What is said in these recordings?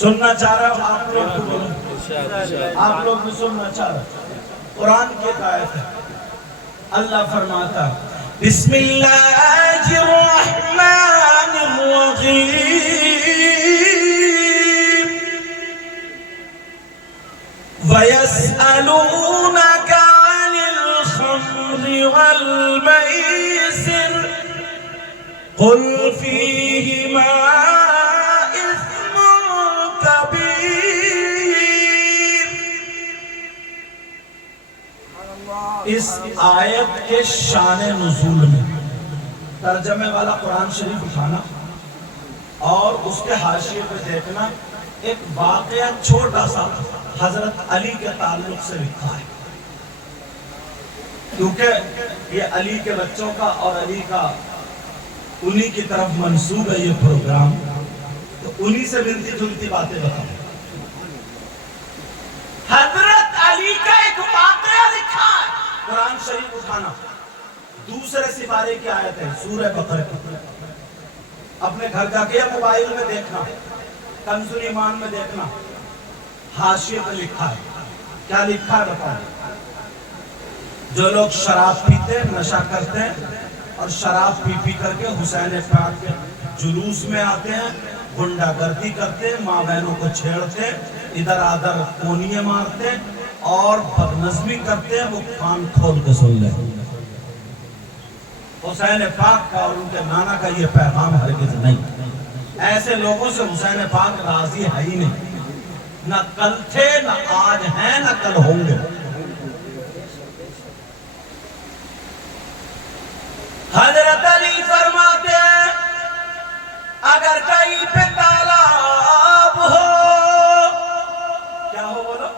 سننا چاہ رہا ہوں آپ لوگ بھی بولو، آپ لوگ بھی سننا چاہ رہا ہوں۔ قرآن کی آیت ہے، اللہ فرماتا بسم اللہ الرحمن الرحیم وَيَسْأَلُونَكَ عَنِ الْخَمْرِ وَالْمَيْسِرِ قُلْ فِيهِمَا إِثْمٌ كَبِيرٌ۔ اس آیت کے شان نزول میں ترجمے والا قرآن شریف اٹھانا اور اس کے حاشیے پہ دیکھنا، ایک واقعہ چھوٹا سا حضرت علی کے تعلق سے لکھا ہے، کیونکہ یہ علی کے بچوں کا اور علی کا انہی کی طرف منسوب ہے یہ پروگرام، تو انہی سے ملتی جلتی باتیں بتاؤں۔ حضرت علی کا ایک واقعہ لکھا ہے، قرآن شریف اٹھانا، دوسرے سپارے کی آیت ہے، سورہ بقرہ کی۔ اپنے گھر جا کے موبائل میں دیکھنا، کنز الایمان میں دیکھنا، حاشیے پہ لکھا ہے۔ کیا لکھا ہے بتاؤ؟ جو لوگ شراب پیتے نشہ کرتے ہیں اور شراب پی پی کر کے حسین پاک کے جلوس میں آتے ہیں، گنڈا گردی کرتے ہیں، ماں بہنوں کو چھیڑتے ہیں، ادھر آدھر کونیے مارتے ہیں اور بدنظمی کرتے ہیں، وہ کان کھول کے سن لیں۔ حسین پاک کا اور ان کے نانا کا یہ پیغام ہرگز نہیں۔ ایسے لوگوں سے حسین پاک راضی ہے ہی نہیں، نہ کل تھے، نہ آج ہیں، نہ کل ہوں گے۔ حضرت علی فرماتے ہیں اگر کہیں پہ تالاب ہو، کیا ہو بولو؟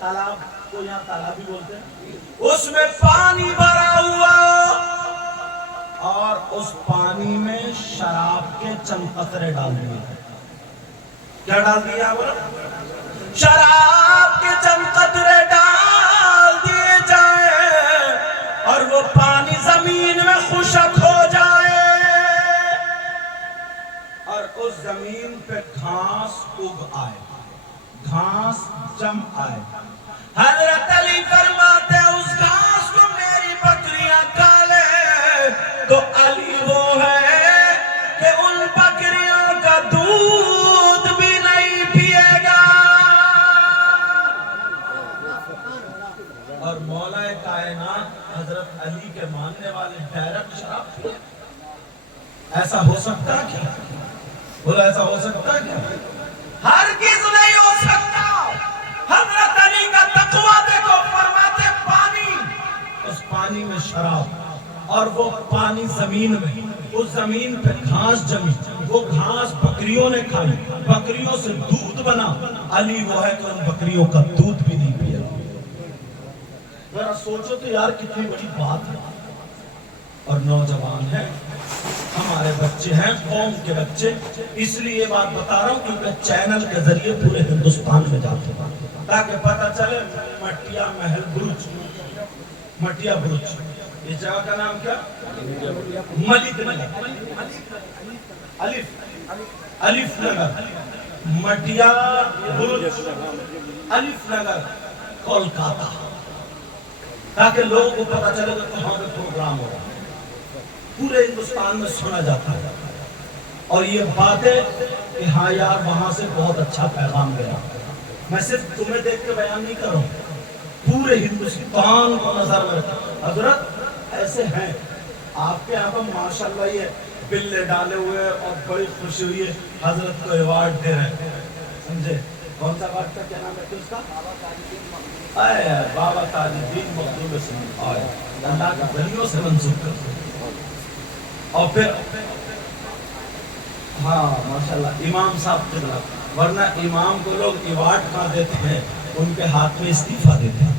تالاب کو یہاں تالاب بھی بولتے ہیں، اس میں پانی بھرا ہوا اور اس پانی میں شراب کے چند قطرے ڈال دیے۔ کیا ڈال دیا بولو؟ شراب کے چند قطرے ڈال دیے جائیں اور وہ پانی زمین میں خشک ہو جائے اور اس زمین پہ گھاس اگ آئے، گھاس جم آئے۔ حضرت علی فرماتے ہیں اس گھاس کو میری بکریاں کھا لے تو علی وہ ہے کہ ان بکریوں کا دودھ بھی نہیں پیے گا۔ اور مولا کائنات حضرت علی کے ماننے والے ڈائریکٹ شراب پیے؟ ایسا ہو سکتا ہے کیا؟ بولا ایسا ہو سکتا ہے کیا؟ ہرگز نہیں ہو سکتا۔ حضرت علی کا تقویٰ دیکھو، فرماتے پانی، اس پانی میں شراب اور وہ پانی زمین میں، اس زمین پہ گھاس جمی، وہ گھاس بکریوں نے کھائی، بکریوں سے دودھ بنا، علی وہ ہے کہ ان بکریوں کا دودھ بھی نہیں پیا۔ ذرا سوچو تو یار کتنی بڑی بات ہے۔ اور نوجوان ہیں، ہمارے بچے ہیں، قوم کے بچے، اس لیے یہ بات بتا رہا ہوں کیونکہ چینل کے ذریعے پورے ہندوستان میں جاتے ہیں تاکہ پتہ چلے مٹیا محل برج، مٹیا برج، اس جگہ کا نام کیا؟ ملک نگر، الف نگر، مٹیا برج، الف نگر، کولکاتہ، تاکہ لوگوں کو پتہ چلے کہ کہاں پہ پروگرام ہو رہا ہے۔ پورے ہندوستان میں سنا جاتا ہے اور یہ باتیں کہ ہاں یار وہاں سے بہت اچھا پیغام گیا۔ میں صرف تمہیں دیکھ کے بیان نہیں کر رہا ہوں، پورے ہندوستان کو نظر میں رکھا۔ حضرت ایسے ہیں آپ کے یہاں پر ماشاءاللہ یہ بلے ڈالے ہوئے اور بڑی خوشی ہوئی ہے، حضرت کو ایوارڈ دے رہے ہیں، سمجھے؟ کون سا ایوارڈ کا کیا نام ہے اس کا؟ بابا تاج الدین مخدوم سے اللہ کے ولیوں سے منسوب کرتے ہیں۔ اور پھر ہاں ماشاءاللہ امام صاحب قبلہ، ورنہ امام کو لوگ ایوارڈ کہاں دیتے ہیں؟ ان کے ہاتھ میں استعفیٰ دیتے ہیں۔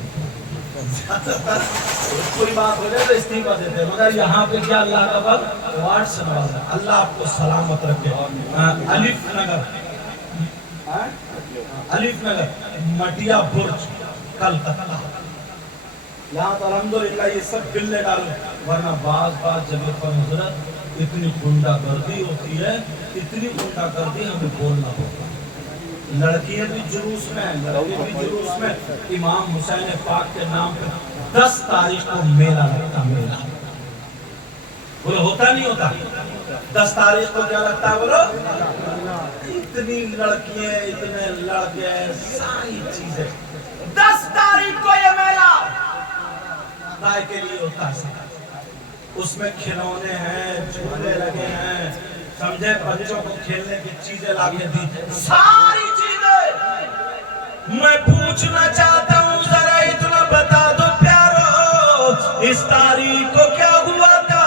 کوئی بات ہو جائے تو استعفیٰ دیتے ہیں، مگر یہاں پہ کیا اللہ کا بات ایوارڈ سے نوازا۔ اللہ آپ کو سلامت رکھے۔ الف نگر، الف نگر، مٹیا برج، کلکتہ، یہاں تو الحمدللہ یہ سب بلے ڈالو، ورنہ بعض جگہ پر حضرت اتنی گنڈا گردی ہوتی ہے، اتنی گنڈا گردی ہمیں بولنا ہوگا۔ لڑکیاں بھی جلوس میں ہیں، لڑکے بھی جلوس میں. امام حسین پاک کے نام پہ 10 تاریخ کو میلہ لگتا. میلہ بولو ہوتا نہیں ہوتا؟ 10 تاریخ کو کیا لگتا ہے بولو؟ اتنی لڑکیاں، اتنے لڑکے، ساری چیزیں. 10 تاریخ کو یہ میلہ کائے کے لیے ہوتا ہے. اس میں کھلونے ہیں، جھولے لگے ہیں، سمجھے، بچوں کو کھیلنے کی چیزیں لاکے دی، ساری چیزیں. میں پوچھنا چاہتا ہوں ذرا اتنا بتا دو پیارو، اس تاریخ کو کیا ہوا تھا؟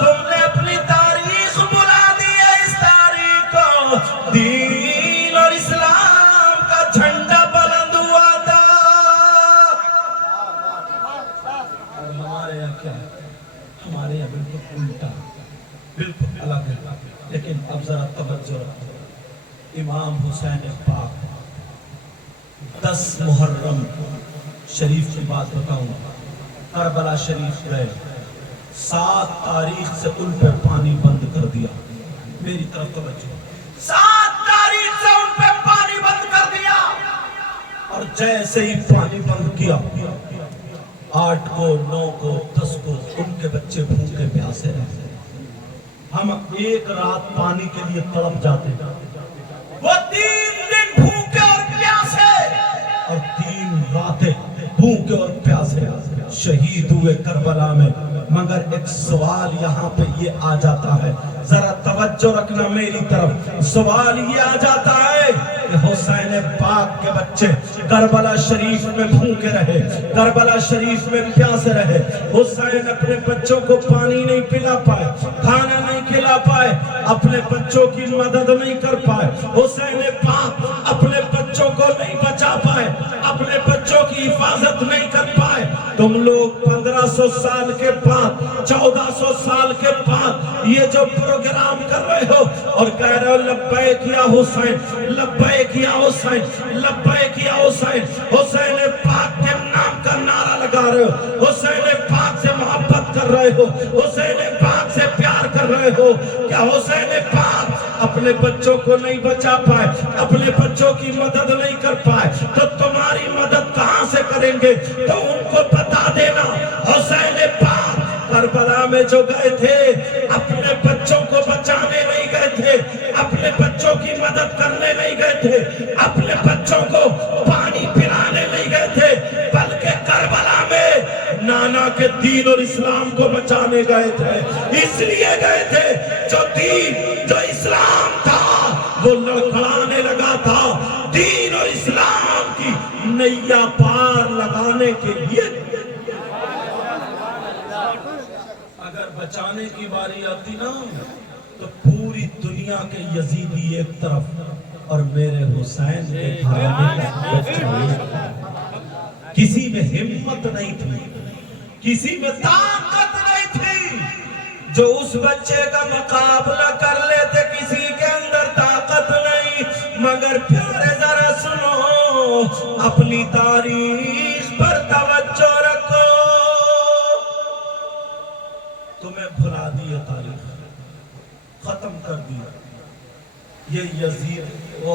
تم نے اپنی تاریخ بلا دی ہے. اس تاریخ کو دین اور اسلام کا جھنڈا بلند ہوا تھا. اور ہمارے یہاں کیا ہے؟ ہمارے یہاں بالکل الٹا، بالکل الگ ہے. لیکن اب ذرا توجہ رکھو. امام حسین پاک 10 محرم شریف کی بات بتاؤں، کربلا شریف گئے. 7 تاریخ سے ان پہ پانی بند کر دیا. میری طرف توجہ. 7 تاریخ سے ان پہ پانی بند کر دیا. اور جیسے ہی پانی بند کیا، 8 کو 9 کو 10 کو ان کے بچے بھوکے پیاسے رہتے. ہم ایک رات پانی کے لیے تڑپ جاتے، وہ 3 دن بھوکے اور پیاسے، اور 3 راتیں بھوکے اور پیاسے شہید ہوئے کربلا میں. مگر ایک سوال یہاں پہ یہ آ جاتا ہے، ذرا توجہ رکھنا میری طرف. سوال یہ آ جاتا ہے کہ حسین پاک کے بچے کربلا شریف میں بھوکے رہے، کربلا شریف میں پیاسے رہے. حسین اپنے بچوں کو پانی نہیں پلا پائے، کھانا نہیں کھلا پائے، اپنے بچوں کی مدد نہیں کر پائے. حسین پاک اپنے بچوں کو نہیں بچا پائے، اپنے بچوں کی حفاظت نہیں کر پائے. تم لوگ 1500 سال کے بعد، 1400 سال کے بعد یہ جو پروگرام کر رہے ہو اور کہہ رہے ہو لبیک یا حسین، لبیک یا حسین، لبیک یا حسین، حسین پاک کے نام کا نعرہ لگا رہے ہو، حسین پاک سے محبت کر رہے ہو، حسین پاک سے پیار کر رہے ہو. کیا حسین پاک اپنے بچوں کو نہیں بچا پائے، اپنے بچوں کی مدد نہیں کر پائے، تو تمہاری مدد کہاں سے کریں گے؟ تو ان کو بتا دینا حسین پاک کربلا میں جو گئے تھے اپنے بچوں کو بچانے نہیں گئے تھے، اپنے بچوں کی مدد کرنے نہیں گئے تھے، اپنے بچوں کو پانی پلانے نہیں گئے تھے، بلکہ کربلا میں نانا کے دین اور اسلام کو بچانے گئے تھے. اس لیے گئے تھے جو دین، جو اسلام تھا وہ لڑکھڑانے لگا تھا. دین اور اسلام کی نیا پار لگانے کے لیے. اگر بچانے کی باری آتی نا تو پوری دنیا کے یزیدی ایک طرف اور میرے حسین کے گھرانے کا بچہ. کسی میں ہمت نہیں تھی، کسی میں طاقت نہیں تھی جو اس بچے کا مقابلہ کر لیتے. کسی کے اندر طاقت نہیں. مگر پیارے ذرا سنو، اپنی تاریخ پر توجہ رکھو. تمہیں بھلا دیا، تاریخ ختم کر دیا. یہ یزید و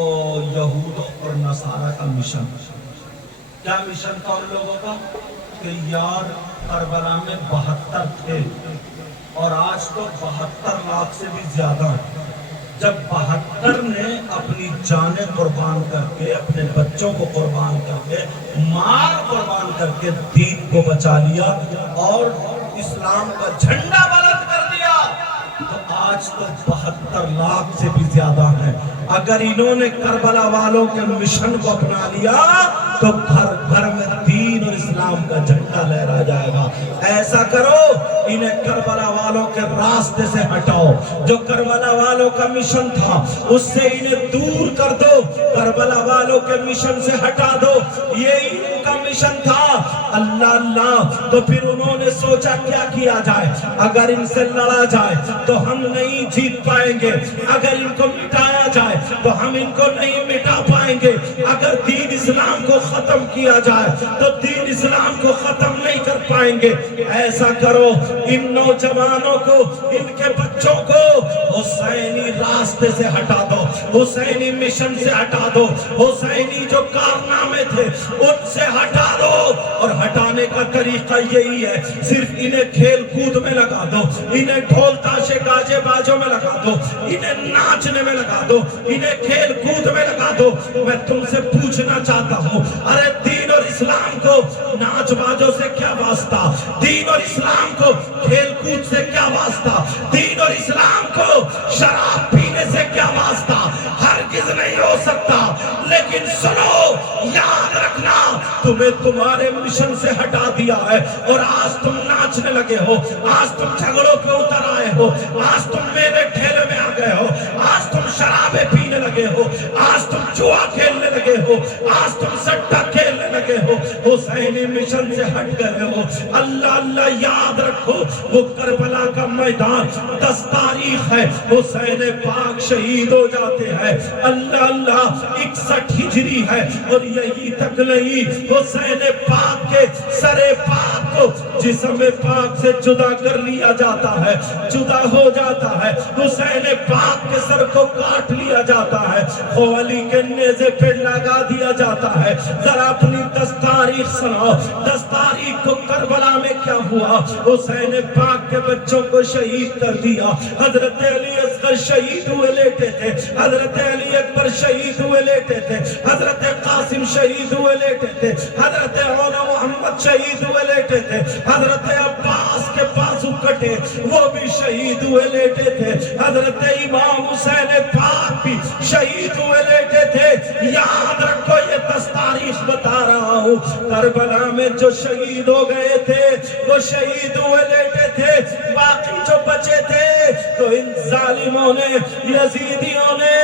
یہود اور نصارہ کا مشن. کیا مشن تھا ان لوگوں کا؟ کہ یار کربلا میں 72 تھے اور آج تو 72 لاکھ سے بھی زیادہ. جب 72 نے اپنی جانیں قربان کر کے، اپنے بچوں کو قربان کر کے، مال قربان کر کے دین کو بچا لیا اور اسلام کا جھنڈا بلند کر دیا، تو آج تو 72 لاکھ سے بھی زیادہ ہیں. اگر انہوں نے کربلا والوں کے مشن کو اپنا لیا تو گھر گھر میں دین اور اسلام کا جھنڈا لہرا جائے گا. ایسا کرو، انہیں کربلا والوں کے راستے سے ہٹاؤ. جو کربلا والوں کا مشن تھا اس سے انہیں دور کر دو، کربلا والوں کے مشن سے ہٹا دو. یہ ان کا مشن تھا. اللہ اللہ. تو پھر انہوں نے سوچا کیا کیا جائے. اگر ان سے لڑا جائے تو ہم نہیں جیت پائیں گے، اگر ان کو مٹایا جائے تو ہم ان کو نہیں مٹا پائیں گے، اگر دین اسلام کو ختم کیا جائے تو دین اسلام کو ختم نہیں کر پائیں گے. ایسا کرو ان نوجوانوں کو, ان کے بچوں کو حسینی راستے سے ہٹا دو, حسینی مشن سے ہٹا دو, حسینی جو کارنامے تھے ان سے ہٹا دو. اور ہٹانے کا طریقہ یہی ہے, صرف انہیں کھیل کود میں لگا دو, انہیں ڈھول تاشے گاجے باجوں میں لگا دو, انہیں ناچنے میں لگا دو, انہیں کھیل کود میں لگا دو. میں تم سے پوچھنا چاہتا ہوں, ارے دین اور اسلام کو ناچ باجوں سے کیا واسطہ, دین اور اسلام کو کھیل کود سے کیا واسطہ, دین اور اسلام کو شراب پینے سے کیا واسطہ؟ ہرگز نہیں ہو سکتا. لیکن سنو, یاد رکھنا, تمہیں تمہارے مشن سے ہٹا دیا ہے اور آج تم ناچنے لگے ہو, آج تم جھگڑوں پہ اتر آئے ہو, آج تم میرے ٹھیلے میں آ گئے ہو, آج تم شرابیں پینے لگے ہو, آج تم جوا کھیلنے لگے ہو, آج تم سٹا کھیلنے لگے ہو, حسینی مشن سے ہٹ گئے ہو. اللہ اللہ یاد رکھو, وہ کربلا کا میدان 10 تاریخ ہے, حسین پاک شہید ہو جاتے ہیں. اللہ اللہ 61 ہجری ہے, اور یہی تک نہیں, حسین پاک کے سر پاک کو جسم پاک سے جدا کر لیا جاتا ہے, جدا ہو جاتا ہے. حسین پاک کے سر کو کاٹ لیا جاتا ہے, علی کے نیزے پہ لگا دیا جاتا ہے. ذرا اپنی 10 تاریخ سناؤ, 10 تاریخ کو کربلا میں کیا ہوا؟ حسین پاک کے بچوں کو شہید کر دیا. حضرت علی اصغر شہید ہوئے لیٹے تھے, حضرت علی اکبر شہید ہوئے لیٹے تھے, حضرت قاسم شہید ہوئے لیٹے تھے, حضرت اولا محمد شہید ہوئے لیٹے تھے, حضرت عباس کے بازو کٹے وہ بھی شہید ہوئے لیٹے تھے, حضرت امام حسین پاک بھی شہید ہوئے لیٹے تھے. یاد رکھو, یہ 10 تاریخ بتا رہا ہوں, کربلا میں جو شہید ہو گئے تھے وہ شہید ہوئے لیٹے تھے. باقی جو بچے تھے تو ان ظالموں نے, یزیدیوں نے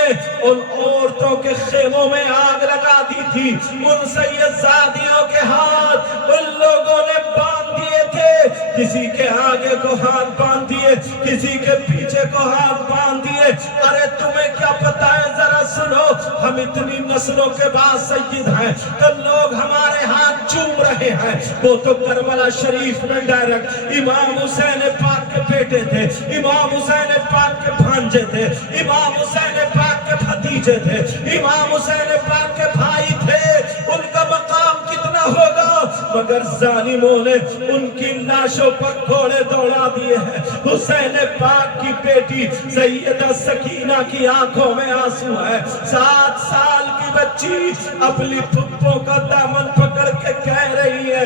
ان عورتوں کے خیموں میں آگ لگا دی تھی. ان سیدزادیوں کے ہاتھ ان لوگوں نے باندھ دیے تھے, کسی کے آگے کو ہاتھ باندھ دیے, کسی کے پیچھے کو ہاتھ باندھ دیے. ارے تمہیں کیا پتا ہے, ذرا سنو, ہم اتنی نسلوں کے بعد سید ہیں تو لوگ ہمارے ہاتھ چوم رہے ہیں. وہ تو کربلا شریف میں ڈائریکٹ امام حسین پاک کے بیٹے تھے, امام حسین پاک کے بھانجے تھے, امام حسین پاک کے بھتیجے تھے, امام حسین پاک کے بھائی تھے. ان کا مقام کتنا ہوگا, مگر ظالموں نے ان کی لاشوں پر گھوڑے دوڑا دیے ہیں. حسین پاک کی بیٹی سیدہ سکینہ کی آنکھوں میں آنسو ہے. 7 سال کی بچی اپنی پھپھو کا دامن پکڑ کے کہہ رہی ہے,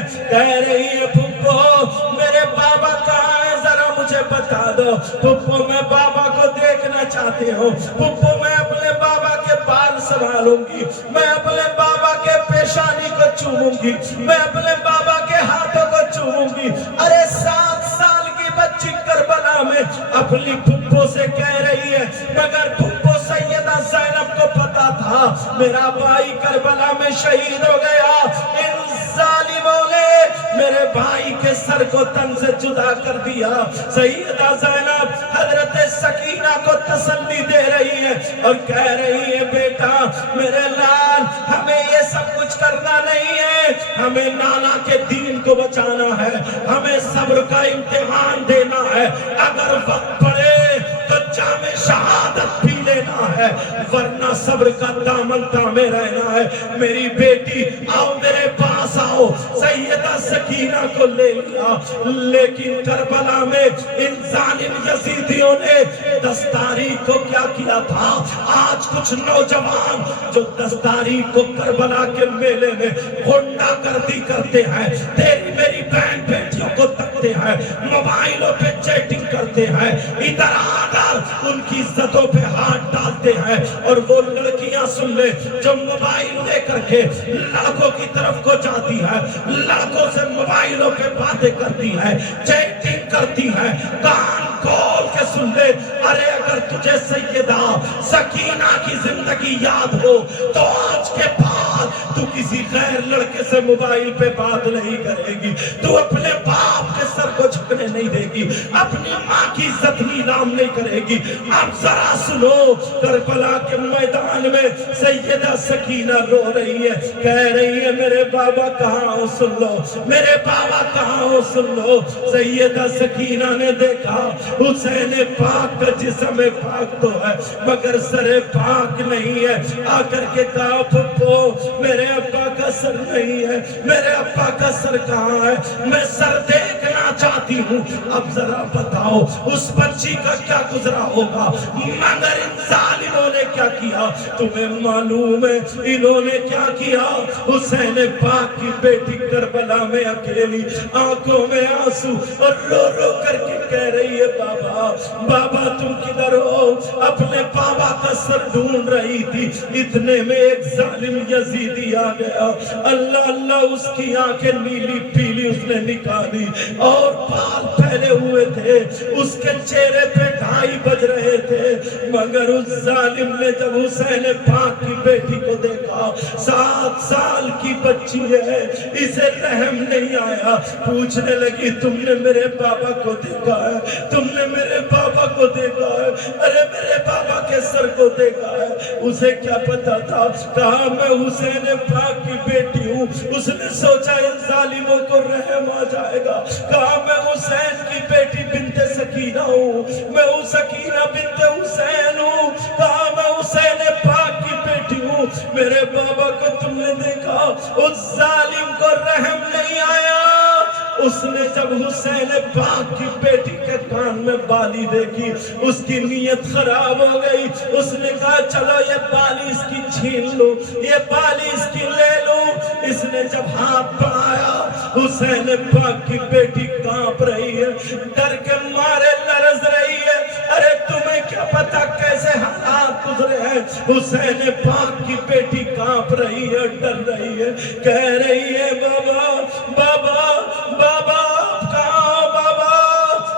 پھپھو میرے بابا کہاں ہے, ذرا مجھے بتا دو. پھپھو میں بابا کو دیکھنا چاہتی ہوں, پھپھو میں اپنے بابا کے بال سنبھالوں گی, میں اپنے بابا کے پیشانی کو چوموں گی, میں اپنے بابا کے ہاتھوں کو چوموں گی. ارے 7 سال کی بچی کربلا میں اپنی پھپھو سے کہہ رہی ہے, مگر پھپھو سیدہ زینب کو پتا تھا میرا بھائی کربلا میں شہید ہو گیا. ان ظالموں نے میرے بھائی کے سر کو تن سے جدا کر دیا. سیدہ زینب حضرت سکینہ کو تسلی دے رہی ہے اور کہہ رہی ہے, بیٹا میرے لال, ہمیں یہ سب کچھ کرنا نہیں ہے, ہمیں نانا کے دین کو بچانا ہے, ہمیں صبر کا امتحان دینا ہے. اگر وقت پڑے تو جام شہادت پی لینا ہے, ورنہ صبر کا دامن تھامے رہنا ہے. میری بیٹی آؤ, میرے پاس آؤ. سیدہ سکینہ کو لے لیا, لیکن کربلا میں ان ظالم یزیدیوں نے 10 تاریخ کو کیا کیا تھا. آج کچھ نوجوان جو 10 تاریخ کو کربلا کے میلے میں غنڈہ گردی کرتے ہیں, تیری میری بہن بیٹیوں کو تکتے ہیں, موبائلوں پہ چیٹنگ کرتے ہیں, ادھر آدھر ان کی عزتوں پہ ہاتھ ڈالتے ہیں. اور وہ لڑکیاں سن لے جو موبائل لے کر کے لڑکوں کی طرف کو جاتی ہے, لڑکوں سے موبائلوں پہ باتیں کرتی ہے, چیٹنگ کرتی ہے, کان کھول کے سن لے. ارے اگر تجھے سیدہ سکینہ کی زندگی یاد ہو تو آج کے بعد تو تو کسی غیر لڑکے سے موبائل پہ بات نہیں کرے گی، تو اپنے باپ کے سر کو جھکنے نہیں دے گی، اپنی ماں کی عزت نیلام نہیں کرے گی۔ اب ذرا سنو، کربلا کے میدان میں سیدہ سکینہ رو رہی ہے، کہہ رہی ہے میرے بابا کہاں ہو سن لو، میرے بابا کہاں ہو سن لو۔ سیدہ سکینہ نے دیکھا حسین پاک کا جسم پاک تو ہے مگر سر پاک نہیں ہے، آ کر کے کہا پھپھو میرے ابا کا سر نہیں ہے، میرے ابا کا سر کہاں ہے، میں سر دیکھنا چاہتی ہوں۔ اب ذرا بتاؤ اس بچی کا کیا گزرا ہوگا، مگر ان ظالموں نے کیا کیا تمہیں معلوم ہے؟ انہوں نے کیا کیا؟ حسین پاک کی بیٹی کربلا میں اکیلی آنکھوں میں آنسو اور رو رو کر کے کہہ رہی ہے بابا بابا تم کدھر ہو؟ اپنے بابا کا سر ڈھونڈ رہی تھی، اتنے میں ایک ظالم یزیدی آ گیا، اللہ اللہ اس کی آنکھیں نیلی پیلی اس نے نکالی اور بال پھیلے ہوئے تھے، اس کے چہرے پہ 2:30 بج رہے تھے، مگر اس ظالم نے جب حسین پاک کی بیٹی کو دیکھا 7 سال کی بچی ہے، اسے رحم نہیں آیا، پوچھنے لگی تم نے میرے بابا کو دیکھا ہے؟ تم نے میرے بابا کو دیکھا ہے؟ ارے میرے بابا کے سر کو دیکھا ہے؟ اسے کیا پتا تھا؟ کہا میں حسین پاک کی بیٹی ہوں۔ اس نے سوچا ان ظالموں کو رحم آ جائے گا، کہا میں حسین کی بیٹی بنت سکینہ ہوں، میں سکینہ بنت حسین ہوں، کہا میں حسین پاک کی بیٹی ہوں، میرے بابا کو تم نے دیکھا؟ اس ظالم کو رحم نہیں آیا۔ اس نے جب حسین پاک کی بیٹی کے کان میں بالی دیکھی اس کی نیت خراب ہو گئی، اس نے کہا چلو یہ بالی اس کی چھین لو، یہ بالی اس کی لے لو۔ اس نے جب ہاتھ بڑھایا حسین پاک کی بیٹی کانپ رہی ہے، ڈر کے مارے لرز رہی ہے۔ ارے تمہیں کیا پتا کیسے حالات گزرے ہیں؟ حسین پاک کی بیٹی کانپ رہی ہے، ڈر رہی ہے، کہہ رہی ہے بابا بابا بابا کہاں بابا؟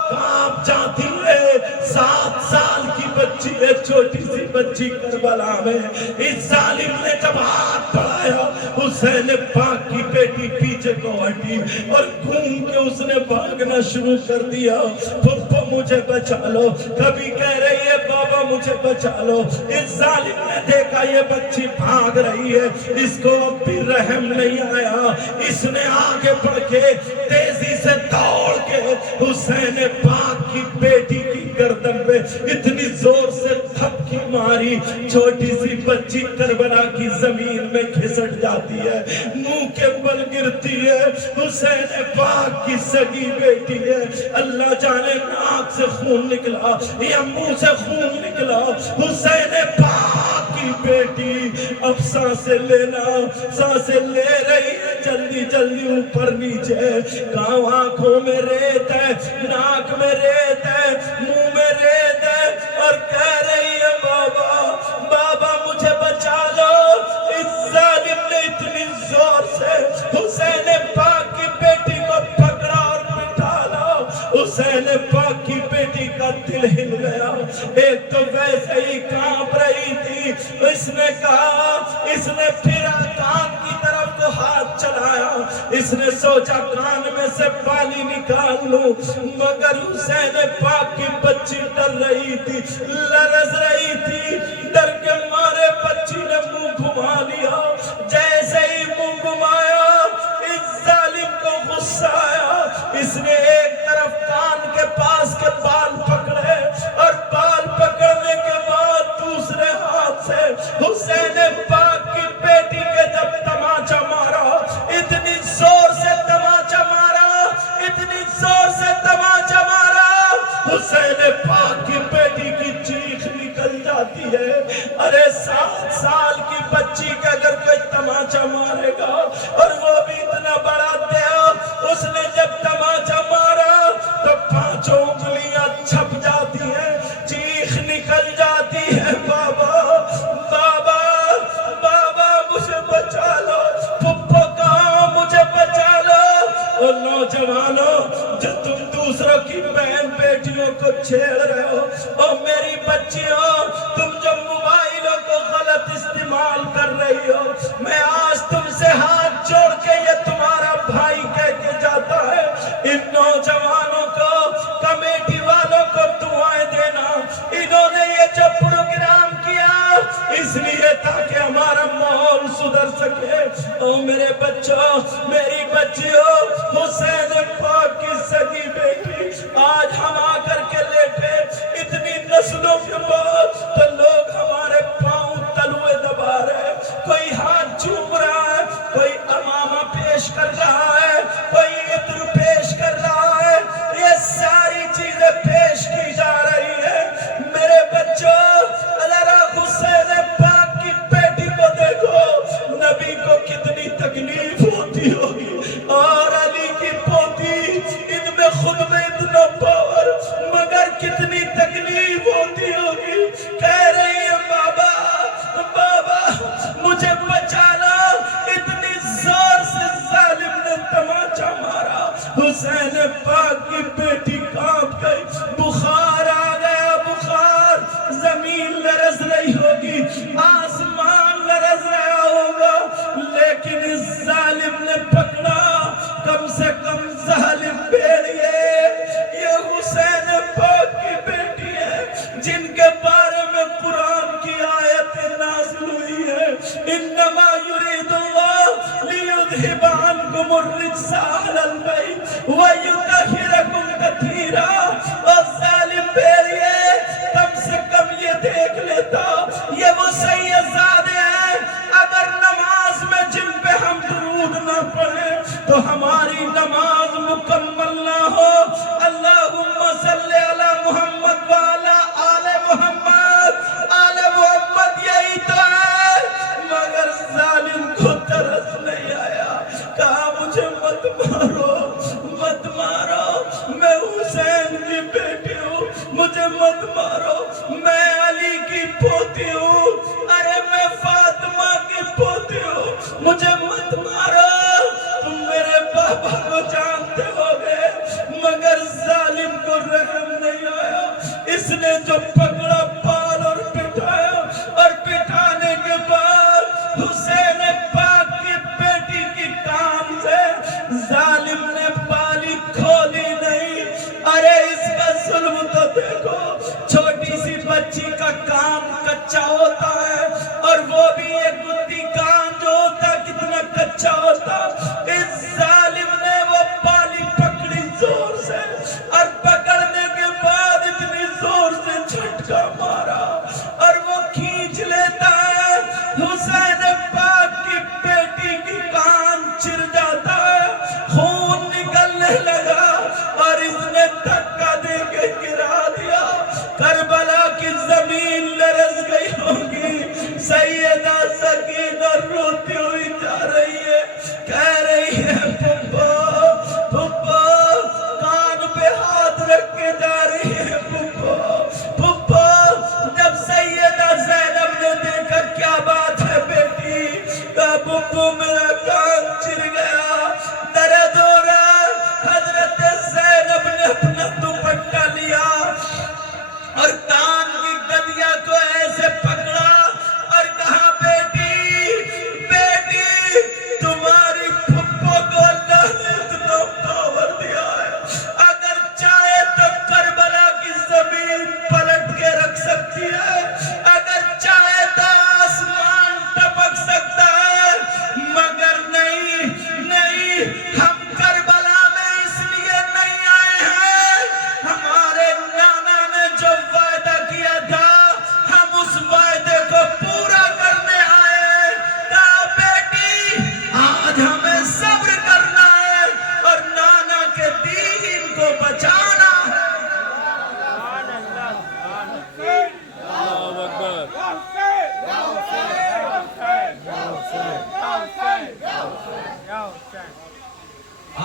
کانپ جاتی ہے، 7 سال کی بچی ہے، چھوٹی سی بچی کربلا میں۔ اس ظالم نے جب ہاتھ بڑھایا حسین پاک کی بیٹی پیچھے کو ہٹی اور گھوم کے اس نے بھاگنا شروع کر دیا، پھپھو مجھے بچا لو، کبھی کہہ رہی ہے بابا مجھے بچا لو۔ اس ظالم نے دیکھا یہ بچی بھاگ رہی ہے، اس کو اب بھی رحم نہیں آیا، اس نے آگے بڑھ کے تیزی سے دوڑ کے حسین پاک کی بیٹی کی گردن پہ اتنی زور سے تھپکی ماری، چھوٹی سی بچی کربلا کی زمین میں کھسٹ جاتی ہے، منہ کے بل گرتی ہے۔ حسین پاک کی سگی بیٹی ہے، اللہ جانے ناک سے خون نکلا یا منہ سے خون نکلا۔ حسین پاک کی بیٹی اب سانسیں لینا، سانسیں لے رہی ہے، جلدی جلدی اوپر نیچے، کہاں آنکھوں میں ریت ہے، ناک میں ریت ہے، منہ میں ریت ہے، اور کہہ رہی ہے بابا بابا مجھے بچا لو۔ اس ظالم نے اتنی زور سے حسین پاک کی بیٹی کو پکڑا اور بٹھالا، حسین پاک کی بیٹی کا دل ہل گیا، ایک تو ویسے ہی کانپ رہی تھی، اس نے کہا، اس نے پھرا کان کی طرف کو ہاتھ چلایا، اس نے سوچا کان میں سے پانی نکال لوں، مگر حسین پاک کی بچی ڈر رہی تھی، لرز رہی تھی، ڈر کے مارے بچی نے منہ گھما لیا۔ جیسے ہی منہ گھمایا اس ظالم کو غصہ آیا، اس نے ایک طرف کان کے پاس کے بال پکڑے اور بال پکڑنے کے بعد دوسرے ہاتھ سے حسین پاک کی بیٹی کے جب تماچا مارا، اتنی زور سے تماچا مارا، اتنی زور سے تماچا مارا، حسین پاک کی بیٹی کی چیخ نکل جاتی ہے۔ ارے 7 سال کی بچی کا اگر کوئی تماچا مارے گا اور وہ بھی اتنا بڑا دیا، اس نے جب تماچا مارا تو 5 انگلیاں چھپ جاتی ہیں، چیخ نکل جاتی ہے بابا بابا بابا مجھے بچا لو، پھپھو کہاں مجھے بچا لو۔ اور نوجوانوں جو تم دوسروں کی بہن بیٹیوں کو چھیڑ رہے ہو، اور میری بچیوں تم جو موبائلوں کو غلط استعمال کر رہی ہو، میں آج تم سے میرے بچوں، میری بچیوں، حسین پاک کی سگی بیٹی آج ہم آ کر کے لیٹے اتنی نسلوں کے بعد تو لوگ ہمارے پاؤں تلوے دبا رہے، کوئی ہاتھ چوم رہا ہے، کوئی امامہ پیش کر رہا ہے، کوئی عطر پیش کر رہا ہے، یہ ساری چیزیں پیش کی جا رہی ہیں۔ میرے بچوں، ذرا حسین پاک کی بیٹی کو دیکھو، نبی کو کتنی تکلیف ہوتی ہوگی، اور علی کی پوتی، ان میں خود میں اتنا پاور، مگر کتنی تکلیف ہوتی ہوگی۔ کہہ رہی ہے بابا بابا مجھے بچانا، اتنی زور سے ظالم نے تماچا مارا، حسین پاک کی بیٹی کانپ گئی، بخار آ گیا، بخار، زمین لرز رہی ہوگی، آسمان لرز رہا ہوگا، لیکن اس ظالم نے پکڑا، کم سے کم ظالم بھیڑیے، یہ حسین پاک کی بیٹی ہے جن کے بارے میں قرآن کی آیت نازل ہوئی ہے، انما یرید اللہ لیذھب عنکم الرجس اہل البیت ویطہرکم تطہیرا۔ اور ظالم بھیڑیے، کم سے کم یہ دیکھ لیتا، یہ وہ سید زادے ہیں، اگر نماز میں جن پہ ہم درود نہ پڑھیں تو ہماری نماز مکمل نہ ہو۔ اللہم صلی علی محمد وعلی آل محمد، آل محمد یہی تو ہے، مگر ظالم کو ترس نہیں آیا، کہا مجھے مت مارو، مت مارو، میں حسین کی بیٹی ہوں، مجھے مت مارو، میں علی کی پوتی ہوں، ارے میں فاطمہ کی پوتی ہوں، مجھے مت مارو، تم میرے بابا کو جانتے ہوگے، مگر ظالم کو رحم نہیں آیا، اس نے جو پکڑا پال اور پٹھایا، اور پٹھانے کے بعد حسین پاک کی بیٹی کی کان سے ظالم نے بالی کھولی نہیں۔ ارے اس کا ظلم تو دیکھو، چھوٹی سی بچی کا کان کچا ہوتا ہے، اور وہ بھی ایک گدی کان جو ہوتا کتنا کچا ہوتا، اس ظالم نے وہ بالی پکڑی زور سے، اور پکڑنے کے بعد اتنی زور سے جھٹکا مارا، اور وہ کھینچ لیتا ہے، حسین پاک کی بیٹی کی کان چر جاتا ہے، خون نکلنے لگا، اور اس نے دھکا دے کے گرا دیا، کربلا کی زمین لرز گئی ہوگی، سیدہ سکینہ روتی ہوئی جا رہی ہے، کہہ رہی ہے پھپھو پھپھو، کان پہ ہاتھ رکھ کے جا رہی ہے پھپھو پھپھو۔ جب سیدہ زینب نے دیکھا کیا بات ہے بیٹی، کہا پھپھو میرا کان چر گیا، درد ہو رہا، حضرت زینب نے اپنا دوپٹہ لیا اور کان کی گدیا کو ایسے پکڑا اور کہا بیٹی بیٹی، تمہاری پھپھو کو اللہ نے اتنا پاور دیا ہے، اگر چاہے تو کربلا کی زمین پلٹ کے رکھ سکتی ہے، اگر چاہے تو آسمان ٹپک سکتا ہے، مگر نہیں نہیں، ہم کربلا میں اس لیے نہیں آئے ہیں، ہمارے نانا نے جو وعدہ کیا تھا ہم اس وعدے کو پورا کرنے آئے ہیں۔ کہا بیٹی آج ہمیں صبر کرنا ہے اور نانا کے دین کو بچانا ہے۔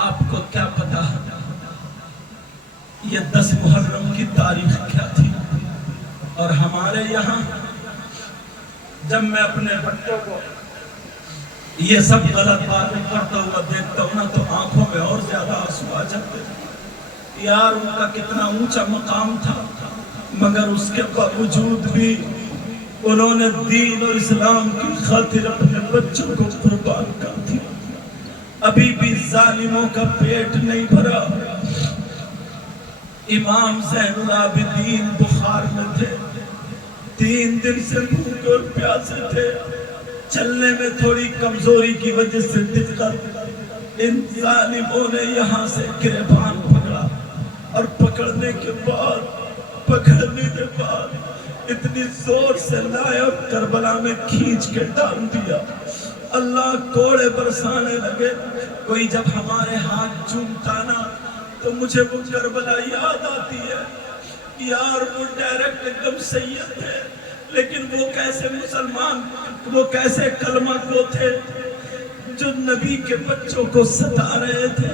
آپ کو کیا پتا یہ 10 محرم کی تاریخ کیا تھی، اور ہمارے یہاں جب میں اپنے بچوں کو یہ سب غلط باتیں کرتا ہوا دیکھتا ہوں نا تو آنکھوں میں اور زیادہ آنسو آ جاتے ہیں۔ یار ان کا کتنا اونچا مقام تھا، مگر اس کے باوجود بھی انہوں نے دین اور اسلام کی خاطر اپنے بچوں کو قربان کر دیا، ابھی بھی ظالموں کا پیٹ نہیں بھرا۔ امام زین العابدین بخار میں تھے، 3 دن سے بھوکے اور پیاسے تھے، چلنے میں تھوڑی کمزوری کی وجہ سے دقت، ان ظالموں نے یہاں سے گریبان پکڑا اور پکڑنے کے بعد اتنی زور سے لایا اور کربلا میں کھینچ کے ڈال دیا۔ اللہ کوڑے برسانے لگے۔ کوئی جب ہمارے ہاتھ چومتا نا تو مجھے وہ کربلا یاد آتی ہے۔ یار وہ ڈائریکٹ ایک دم سید تھے، لیکن وہ کیسے مسلمان، وہ کیسے کلمہ کو تھے جو نبی کے بچوں کو ستا رہے تھے۔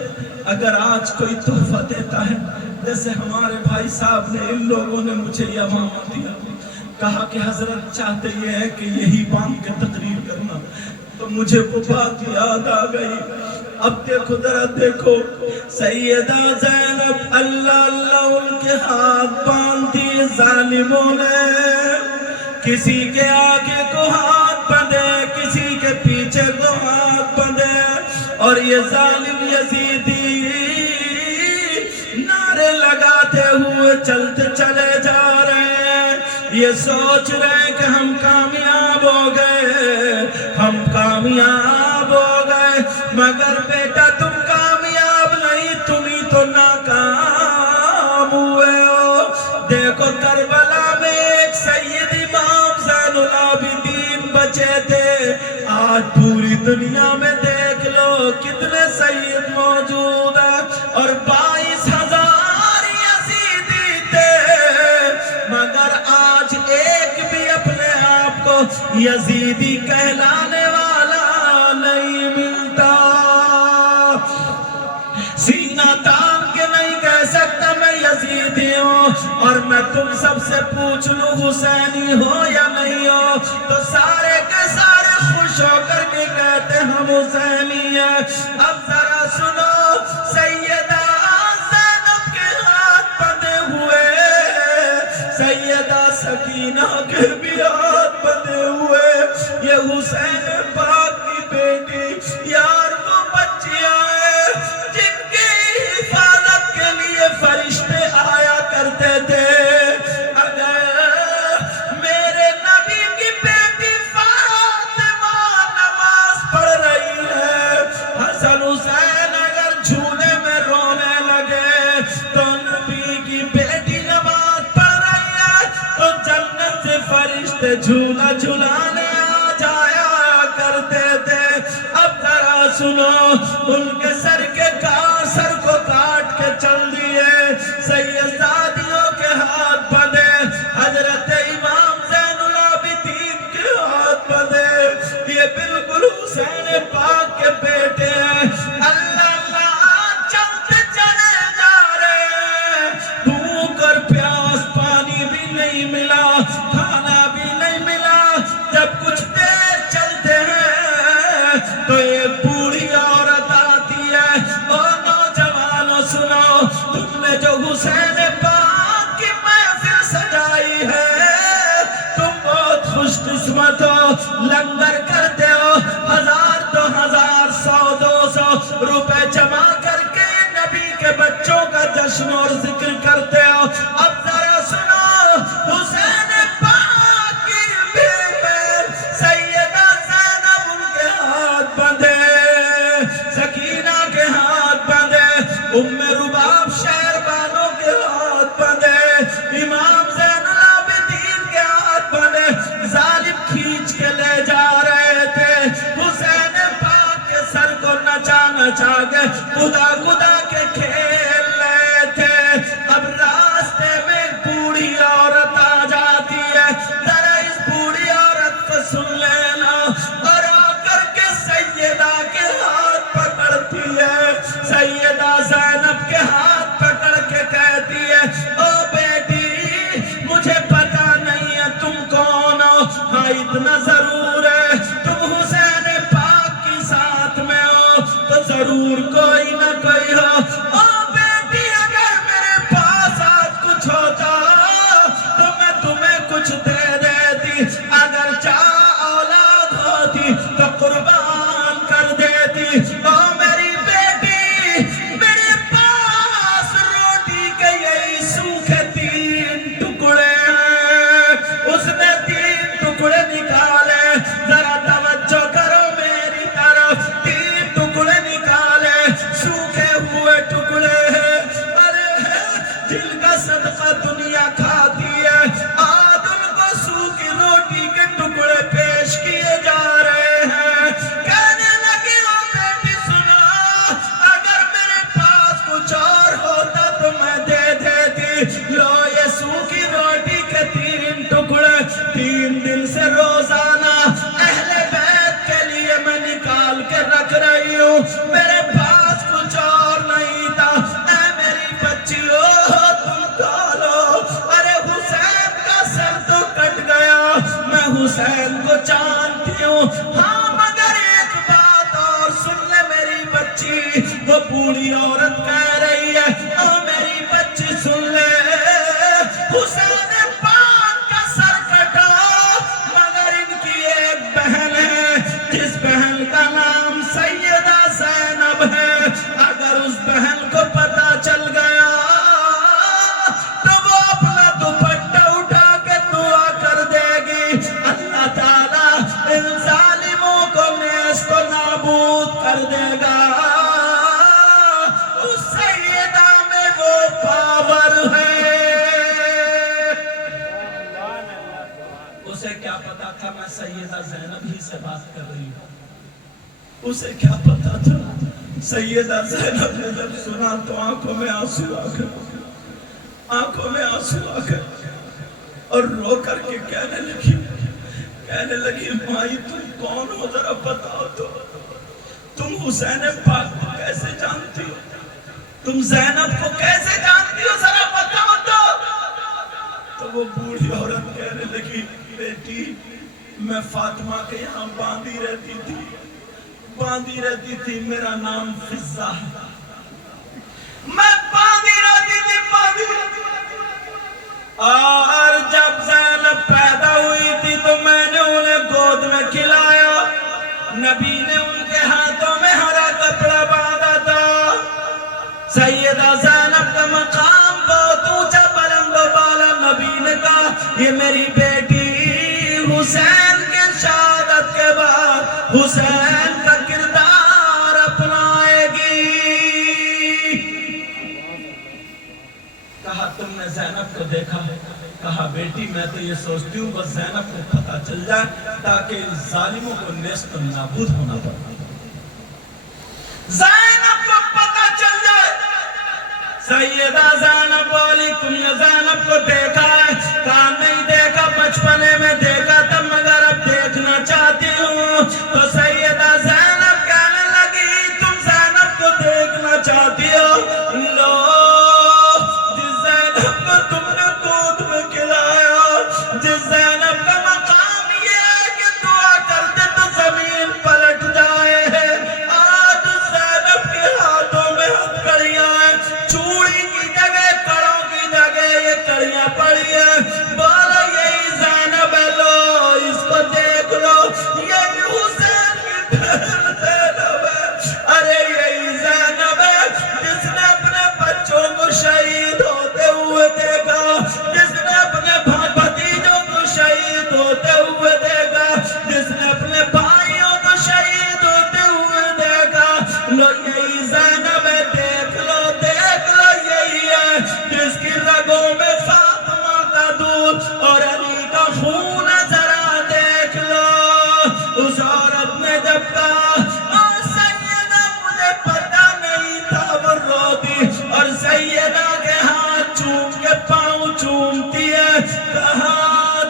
اگر آج کوئی تحفہ دیتا ہے، جیسے ہمارے بھائی صاحب نے، ان لوگوں نے مجھے یہ امامہ دیا، کہا کہ حضرت چاہتے یہ ہے کہ یہی باندھ کے تقریر کرنا، تو مجھے وہ بات یاد آ گئی۔ اب دیکھو ذرا دیکھو، سیدہ زینب اللہ اللہ ان کے ہاتھ باندھ دیے ظالموں نے، کسی کے آگے کو ہاتھ بندھے، کسی کے پیچھے کو ہاتھ بندھے، اور یہ ظالم یزیدی نعرے لگاتے ہوئے چلتے چلے جا رہے ہیں۔ یہ سوچ رہے ہیں کہ ہم کامیاب ہو گئے، ہم کامیاب ہو گئے، مگر بیٹا تم کامیاب نہیں، تم ہی تو ناکام ہوئے ہو۔ دیکھو کربلا میں ایک سید امام زین العابدین بچے تھے، آج پوری دنیا میں دیکھ لو کتنے سید موجود ہیں، اور 22,000 یزیدی تھے، مگر آج ایک بھی اپنے آپ کو یزیدی کہلانے والا نہیں ملتا۔ سینہ تان کے نہیں کہہ سکتا میں یزیدی ہوں، اور میں تم سب سے پوچھ لوں حسینی ہو یا نہیں ہو، تو سارے کے سارے خوش ہو کر کے کہتے ہم حسینی ہیں۔ اب ذرا سنو، سیدہ زینب کے ہاتھ بندھے ہوئے، سیدہ سکینہ کے بھی ہاتھ بندھے ہوئے، یہ حسین پاک کی بیٹی، یار وہ بچیاں ہیں جن کی حفاظت کے لیے فرشتے آیا کرتے تھے۔ اگر میرے نبی کی بیٹی فاطمہ نماز پڑھ رہی ہے، حسن حسین اگر جھولے میں رونے لگے، تو نبی کی بیٹی نماز پڑھ رہی ہے تو جنت سے فرشتے جھولا جھلانے آ جایا کرتے تھے۔ اب ذرا سنو، ان کے سر کو کاٹ کے چل دیے، سیدادیوں کے ہاتھ بندھے، حضرت امام زین العابدین کے ہاتھ بندھے، یہ بالکل حسین پاک کے بیٹے ہیں۔ اللہ اللہ چلتے چلے جا رہے ہیں، بھوک اور پیاس، پانی بھی نہیں ملا، کھانا بھی نہیں ملا۔ جب کچھ دیر چلتے ہیں تو ایک بوڑھی عورت آتی ہے، اور نوجوانوں سنو، تم نے جو حسین پاک کی محفل سجائی ہے، تم بہت خوش قسمت ہو، لنگر کرتے ہو، 1000 2000 100 200 روپے جمع کر کے نبی کے بچوں کا جشن اور ذکر کرتے ہو۔ اب ذرا سنو، حسین پاک کی بہن سیدہ زینب ان کے ہاتھ بندھے، سکینہ کے ہاتھ بندھے، ام رباب شہربانوں کے ہاتھ بندھے، امام زین العابدین کے ہاتھ بندھے، ظالم کھینچ کے لے جا رہے تھے، حسین پاک کے سر کو نچا نچا کے خدا خدا کے کھیل رہے تھے۔ اب راستے میں ایک بوڑھی عورت آ جاتی ہے، ذرا اس بوڑھی عورت کو سن لینا، اور آ کر کے سیدہ کے ہاتھ پکڑتی ہے، سیدہ زینب کے ہاتھ پکڑ کے کہتی ہے، او بیٹی مجھے پتا نہیں ہے تم کون ہو، ہاں اتنا ضرور ہے تم حسین پاک کی ساتھ میں ہو، تو ضرور کوئی نہ کوئی ہو۔ او بیٹی اگر میرے پاس آج کچھ ہوتا تو میں تمہیں کچھ دے دیتی، اگر چاہ اولاد ہوتی تو قربان کر دیتی۔ او میری بیٹی، میرے پاس روٹی کے یہی سوکھے 3 ٹکڑے ہیں، اس نے 3 ٹکڑے نکالے، ذرا توجہ بچی، وہ بوڑھی عورت کہہ رہی ہے او میری بچی سن لے، حسین پاک کا سر کٹا، مگر ان کی ایک بہن ہے جس بہن کا نام سیدہ زینب ہے، اگر اس بہن کو پتہ چل گیا تو وہ اپنا دوپٹہ اٹھا کے دعا کر دے گی اللہ تعالیٰ ان ظالموں کو نیست و نابود کر دے گا۔ اس سیدہ میں وہ پاور ہے۔ اسے کیا پتا تھا میں سیدہ زینب ہی سے بات کر رہی ہوں؟ اسے کیا پتا تھا؟ سیدہ زینب نے جب سنا تو آنکھوں میں آنسو آ کر اور رو کر کے کہنے لگی مائی تم کون ہو ذرا بتاؤ تو، تم حسین پاک کو کیسے جانتی ہو، تم زینب کو کیسے جانتی ہو ذرا بتاؤ تو وہ بوڑھی عورت کہنے لگی بیٹی میں فاطمہ کے یہاں باندھی رہتی تھی، میرا نام فضہ ہے، میں باندھی رہتی تھی اور جب زینب پیدا ہوئی تھی تو میں نے انہیں گود میں کھلایا، نبی نے ان کے ہاتھوں میں ہرا کپڑا باندھا تھا۔ سیدہ زینب کا مقام بہت اونچا بلند و بالا، نبی نے کہا یہ میری بیٹی حسین کے شہادت کے بعد حسین کا کردار اپنائے گی۔ کہا تم نے زینب کو دیکھا ہے؟ کہا بیٹی میں تو یہ سوچتی ہوں بس زینب کو پتہ چل جائے تاکہ ان ظالموں کو نیست و نابود ہونا پڑے، زینب کو پتہ چل جائے۔ سیدہ زینب بولی تم نے زینب کو دیکھا ہے؟ کہا نہیں دیکھا، بچپنے میں دیکھا تھا مگر اب دیکھنا چاہتی ہوں۔ تو سیدہ زینب کہنے لگی تم زینب کو دیکھنا چاہتی ہو؟ لو جس زینب کو تم نے گود میں کھلایا، جس زینب کا مقام یہ ہے کہ دعا کرتے تو زمین پلٹ جائے، آج زینب کے ہاتھوں میں ہتھکڑیاں ہیں، چوڑی کی جگہ کڑوں کی جگہ یہ کڑیاں پڑی ہیں، بولا یہی زینب ہے، لو اس کو دیکھ لو، یہی حسین کی بہن زینب ہے، ارے یہی زینب ہے جس نے اپنے بچوں کو شہید ہوتے ہوئے دیکھا، جس نے اپنے بھتیجوں کو شہید ہوتے ہوئے دیکھا، جس نے اپنے بھائیوں کو شہید ہوتے ہوئے دیکھا، لو یہی زینب ہے، دیکھ لو یہی ہے جس کی رگوں میں فاطمہ کا دودھ اور علی کا خون، ذرا دیکھ لو۔ اس عورت نے جب کہا اور سیدہ مجھے پتہ نہیں تھا، وہ رو دی اور سیدہ کے ہاتھ چوم کے پاؤں چومتی ہے، کہا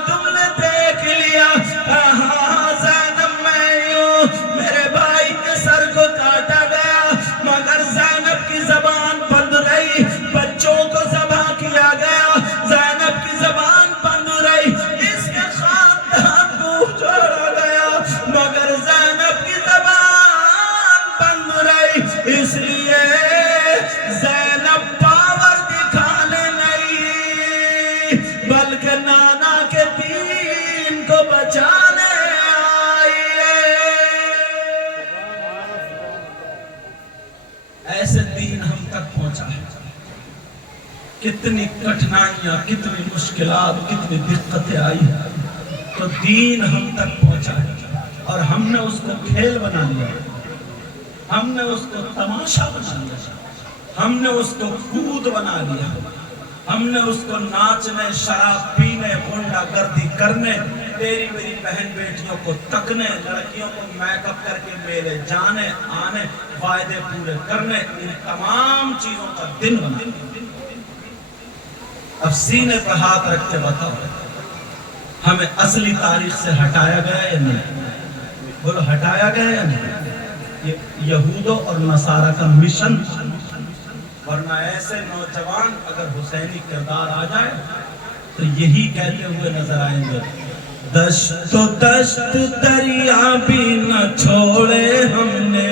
تم نے دیکھ لیا؟ کہا زینب میں ہی ہوں، میرے بھائی کے سر کو کاٹا گیا مگر زینب کی زبان بند رہی، بچوں کو ذبح کیا گیا زینب کی زبان بند رہی، اس کے خاندان کو اجاڑا گیا مگر زینب کی زبان بند رہی، اس لیے زینب پاور دکھانے نہیں بلکہ نانا کے دین کو بچانے آئی ہے۔ ایسے دین ہم تک پہنچا ہے، کتنی کٹھنائیاں، کتنی مشکلات، کتنی دقتیں آئی ہیں تو دین ہم تک پہنچا ہے، اور ہم نے اس کو کھیل بنا لیا، ہم نے اس کو تماشا بنا لیا، ہم نے اس کو کود بنا لیا، ہم نے اس کو ناچنے، شراب پینے، غنڈہ گردی کرنے، تیری میری بہن بیٹیوں کو تکنے، لڑکیوں کو میک اپ کر کے میلے جانے آنے، وعدے پورے کرنے، ان تمام چیزوں کا دن بنا لیا۔ اب سینے پہ ہاتھ رکھ کے بتاؤ ہمیں اصلی تاریخ سے ہٹایا گیا یا نہیں؟ بولو ہٹایا گیا یا نہیں؟ یہودوں اور نصارہ کا مشن، ورنہ ایسے نوجوان اگر حسینی کردار آ جائے تو یہی کہتے ہوئے نظر آئیں گے، دشت و دشت دریا بھی نہ چھوڑے ہم نے،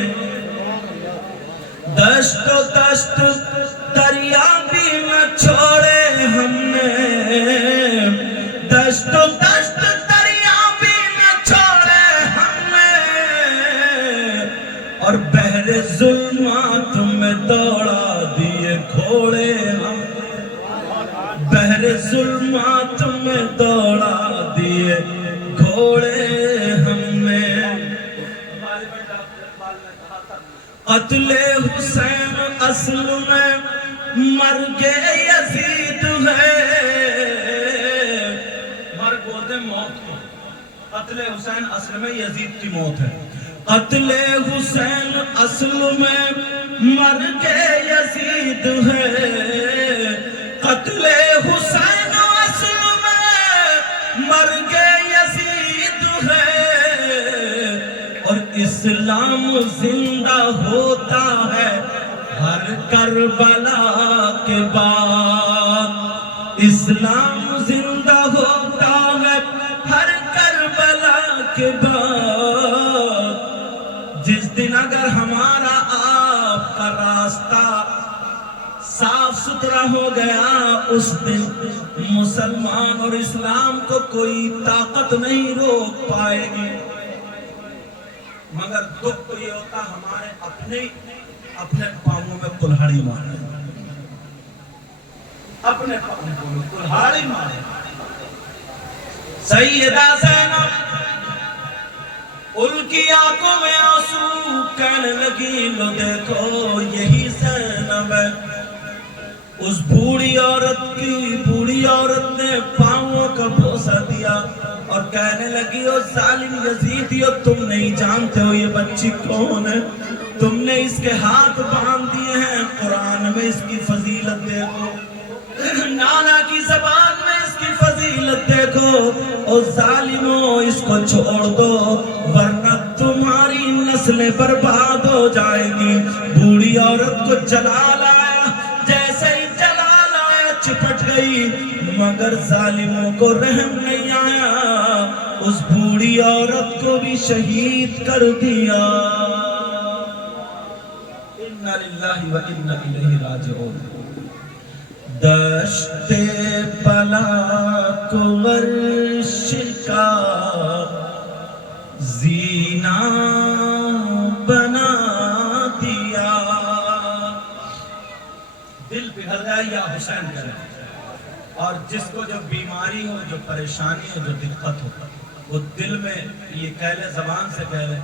دشت و دشت دریا بھی نہ چھوڑے ہم نے، دشت و دشت دریا بھی نہ چھوڑے ہم نے، اور بحر ظلمات میں دوڑا دیے گھوڑے ہم نے، بحر ظلمات میں دوڑا دیے گھوڑے ہم نے۔ قتل حسین اصل میں مرگ یزید ہے، مرگ بولتے ہیں موت کو، قتل حسین اصل میں یزید کی موت ہے، قتل حسین اصل میں مرگ یزید ہے، قتل حسین اصل میں مرگ یزید ہے، اور اسلام زندہ ہوتا ہے ہر کربلا کے بعد، اسلام زندہ ہوتا ہے ہر کربلا کے بعد، جس دن اگر ہمارا آپ کا راستہ صاف ستھرا ہو گیا، اس دن مسلمان اور اسلام کو کوئی طاقت نہیں روک پائے گی۔ مگر دکھ تو یہ ہوتا ہمارے اپنے پاؤں میں کلہاڑی مارے، اپنے پاؤں میں کلہاڑی مارے۔ سیدہ زینب ان کی آنکھوں میں آنسو، کہنے لگی لو دیکھو یہی زینب ہے۔ اس بوڑھی عورت نے پاؤں کا بوسہ دیا اور کہنے لگی او ظالم یزیدیو، تم نہیں جانتے ہو یہ بچی کون ہے، تم نے اس کے ہاتھ باندھ دیے ہیں، قرآن میں اس کی فضیلت دیکھو، نانا کی زبان میں اس کی فضیلت دیکھو، او ظالمو اس کو چھوڑ دو ورنہ تمہاری نسلیں برباد ہو جائیں گی۔ بوڑھی عورت کو جلال آیا، جیسے ہی جلال آیا چپٹ گئی، مگر ظالموں کو رحم نہیں آیا، اس بوڑھی عورت کو بھی شہید کر دیا۔ اِنَّا لِلَّهِ وَإِنَّا إِلَيْهِ راجعون۔ دشت بلا کو عرش کا زینہ بنا دیا، دل پگھل جائے یا حسین کرے، اور جس کو جو بیماری ہو، جو پریشانی ہو، جو دقت ہو، وہ دل میں یہ کہہ لے، زبان سے کہہ لے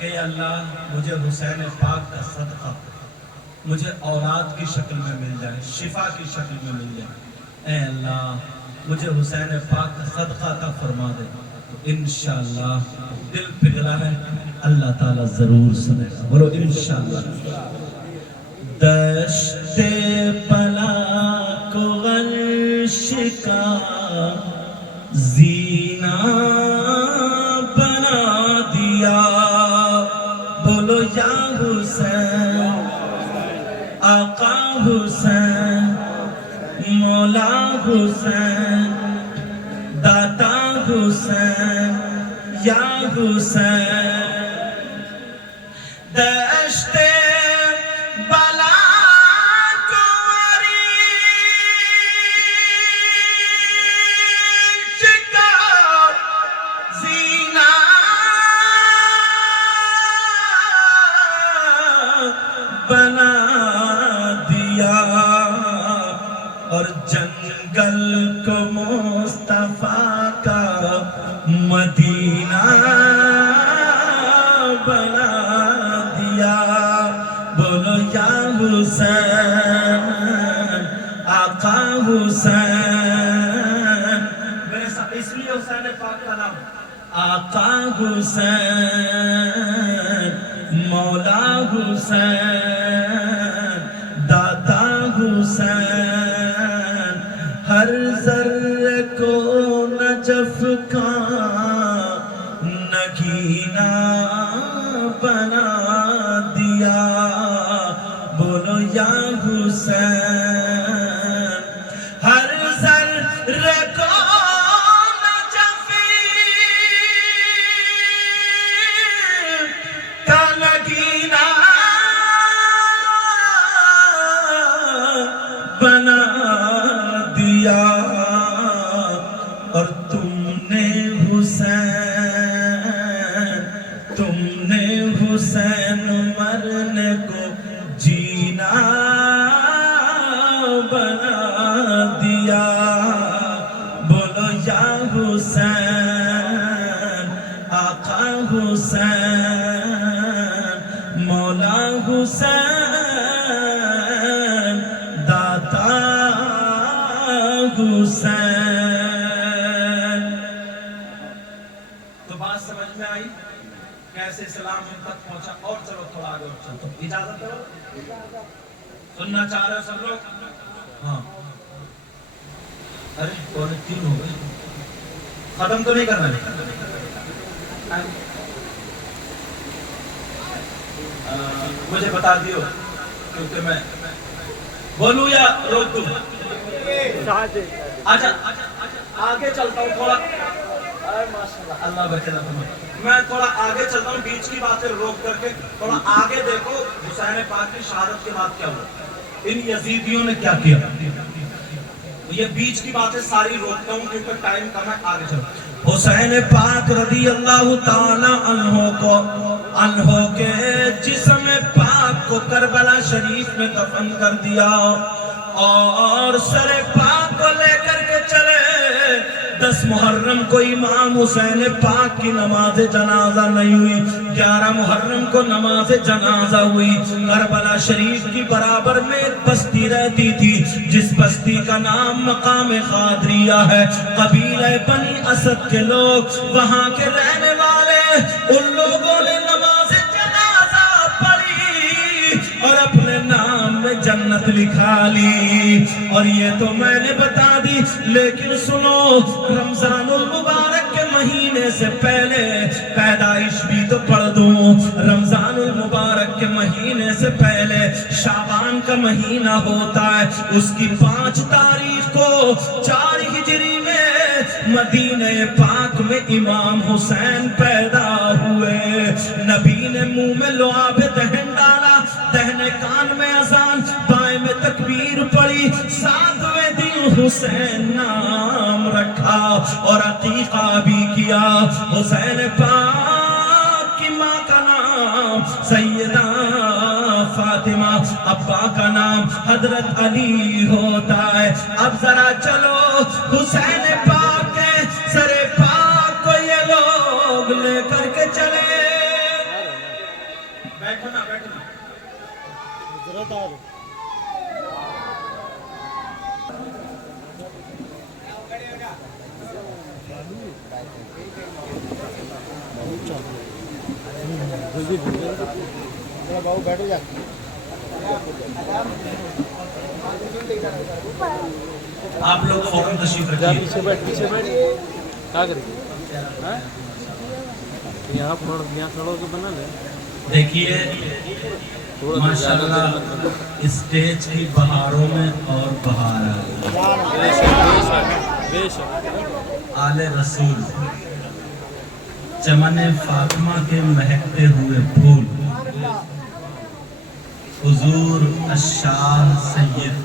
کہ اللہ مجھے حسین پاک کا صدقہ مجھے اولاد کی شکل میں مل جائے، شفا کی شکل میں مل جائے، اے اللہ مجھے حسین پاک کا صدقہ عطا فرما دے، تو انشاءاللہ دل پگھلا ہے اللہ تعالیٰ ضرور سنے گا، بولو انشاءاللہ۔ دشت بلا کو عرش کا زینہ بنا دیا، بولو یا حسین، آقا حسین، مولا حسین، داتا حسین، یا حسین۔ دشت بلا کو عرش کا زینہ بنا دیا، اور جنگل کو مصطفیٰ کا مدینہ بنا دیا، بولو یا حسین، آقا حسین، اس لیے حسین پاک کا نام آقا حسین، مولا حسین، داتا حسین، ہر ذرے کو نجف کا نگینا بنا دیا، بولو یا حسین، ہر ذرے کو نجف کا نگینا الحسین. تو بات سمجھ میں آئی کیسے اسلام ہم تک پہنچا. اور چلو تھوڑا آگے اور چلو. اجازت دو. سننا چاہ رہے ہو سب لوگ؟ ہاں. ارے پورے 3 ہو گئے. ختم تو نہیں کرنا. مجھے بتا دیو کیونکہ میں بولوں یا روک دوں. اچھا آگے چلتا ہوں تھوڑا. اللہ بچنا تمہیں. میں تھوڑا آگے چلتا ہوں. بیچ کی باتیں روک کر کے تھوڑا آگے دیکھو. حسین پاک کی شہادت کے بعد کیا ہوا, ان یزیدیوں نے کیا کیا. یہ بیچ کی باتیں ساری روکتا ہوں کیونکہ ٹائم کم ہے. آگے چلو. حسین پاک رضی اللہ تعالی عنہ کے جسم پاک کو کربلا شریف میں دفن کر دیا اور سر پاک کو لے کر کے چلے. 10 محرم کو امام حسین پاک کی نماز جنازہ نہیں ہوئی. 11 محرم کو نماز جنازہ ہوئی. کربلا شریف کی برابر میں ایک بستی رہتی تھی جس بستی کا نام مقام قادریہ ہے. قبیلہ بنی اسد کے لوگ وہاں کے رہنے والے, ان لوگوں نے نماز جنازہ پڑھی اور اپنے نام میں جنت لکھا لی. اور یہ تو میں نے بتا دی, لیکن سنو, رمضان المبارک کے مہینے سے پہلے پیدائش بھی تو پڑھ دوں. رمضان المبارک کے مہینے سے پہلے شعبان کا مہینہ ہوتا ہے. اس کی 5 تاریخ کو 4 ہجری میں مدینہ پاک میں امام حسین پیدا ہوئے. نبی نے منہ میں لعاب دہن ڈالا, دہنے کان میں اذان, بائیں میں تکبیر پڑی. 7ویں دن حسین نام رکھا اور عقیقہ بھی کیا. حسین پاک کی ماں کا نام سیدہ فاطمہ, ابا کا نام حضرت علی ہوتا ہے. اب ذرا چلو, حسین پاک کے سر پاک کو یہ لوگ لے کر کے چلے. بیٹھو نا بیٹھو نا. آپ لوگ فوراً تشریف رکھیے. پیچھے بیٹھ کیا کریں یہاں کھڑو تو بنا لے. دیکھیے ماشاءاللہ اسٹیج کی بہاروں میں اور بہار آل رسول, چمن فاطمہ کے مہکتے ہوئے پھول, حضور الشاہ سید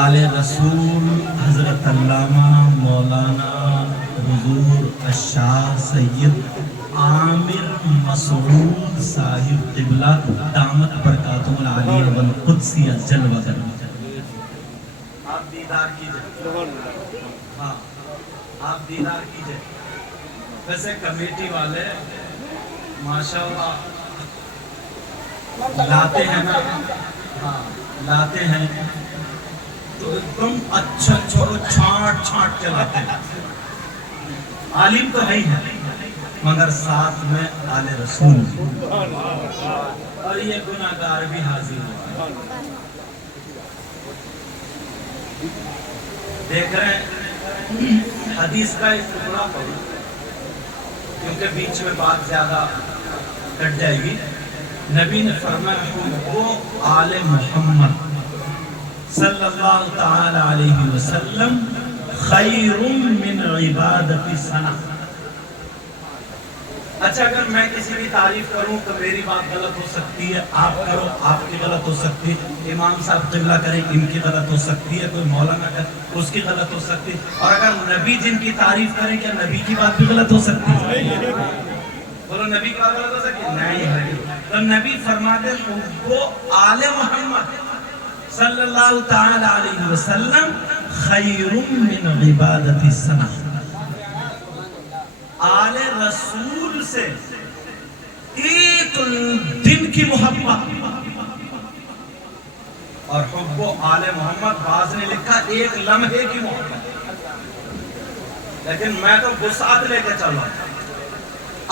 آل رسول حضرت علامہ مولانا حضور الشاہ سید عامر مسعود صاحب قبلہ دامت برکاتہ العالیہ والقدسیہ جلوہ کریں. آپ دیدار کیجئے. ہاں آپ دیدار کیجئے. ویسے کمیٹی والے ماشاءاللہ لاتے ہیں نا, ہاں لاتے ہیں تو ایک دم اچھا چھانٹ کے لاتے ہیں. عالم تو ہے ہی ہے مگر ساتھ میں آل رسول اور یہ گناہگار بھی حاضر ہوا. دیکھ رہے ہیں حدیث کا ایک ٹکڑا پڑھو کیونکہ بیچ میں بات زیادہ کٹ جائے گی. نبی نے فرمایا وہ آل محمد صلی اللہ تعالی علیہ وسلم خیر من عبادت سنہ. اچھا اگر میں کسی کی تعریف کروں تو میری بات غلط ہو سکتی ہے, آپ کرو آپ کی غلط ہو سکتی ہے, امام صاحب قبلہ کریں ان کی غلط ہو سکتی ہے, کوئی مولانا کرے اس کی غلط ہو سکتی ہے, اور اگر نبی جن کی تعریف کریں کیا نبی کی بات بھی غلط ہو سکتی ہے؟ بولو نبی کی بات غلط ہو سکتی ہے؟ نہیں. تو نبی فرماتے ہیں وہ آل محمد صلی اللہ تعالی علیہ وسلم خیر من عبادت السنہ. آل رسول سے ایک دن کی محبت اور حب و آل محمد بعض نے لکھا ایک لمحے کی محبت، لیکن میں تو وسعت لے کے چل رہا ہوں،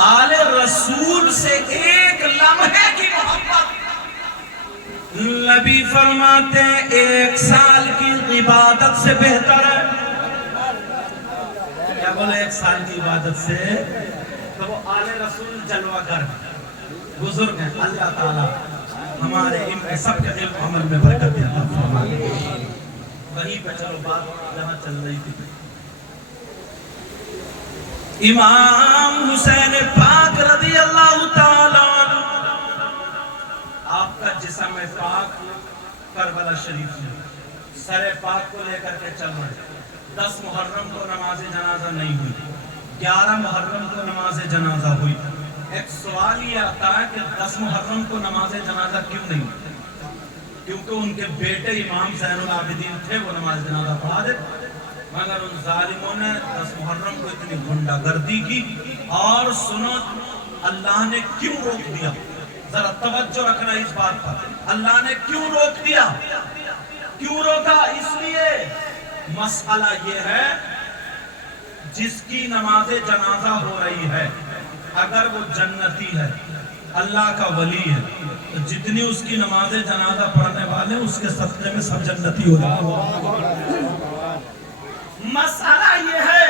آل رسول سے ایک لمحے کی محبت۔ نبی فرماتے ہیں 1 سال کی عبادت سے بہتر ہے۔ کیا بولے 1 سال کی عبادت سے؟ تو وہ آل رسول جلوہ گر بزرگ ہیں، اللہ تعالیٰ ہمارے ان سب کے علم عمل میں برکت عطا فرمائے۔ وہیں پہ چلو بات جہاں چل رہی تھی، امام حسین پاک رضی اللہ تعالیٰ عنہ، آپ کا جسم پاک کربلا شریف میں سر پاک کو لے کر کے چل رہے ہیں۔ 10 محرم کو نماز جنازہ نہیں ہوئی، 11 محرم کو نماز جنازہ ہوئی۔ ایک سوال یہ آتا ہے کہ 10 محرم کو نماز جنازہ کیوں نہیں ہوئی؟ کیونکہ ان کے بیٹے امام زین العابدین تھے، وہ نماز جنازہ پڑھا دیتے، مگر ان ظالموں نے 10 محرم کو اتنی غنڈہ گردی کی۔ اور سنو اللہ نے کیوں روک دیا، ذرا توجہ رکھنا اس بات پر، اللہ نے کیوں روک دیا؟ کیوں روکا؟ اس لیے مسئلہ یہ ہے جس کی نماز جنازہ ہو رہی ہے اگر وہ جنتی ہے، اللہ کا ولی ہے، تو جتنی اس کی نماز جنازہ پڑھنے والے اس کے صدقے میں سب جنتی ہو جائے۔ مسئلہ یہ ہے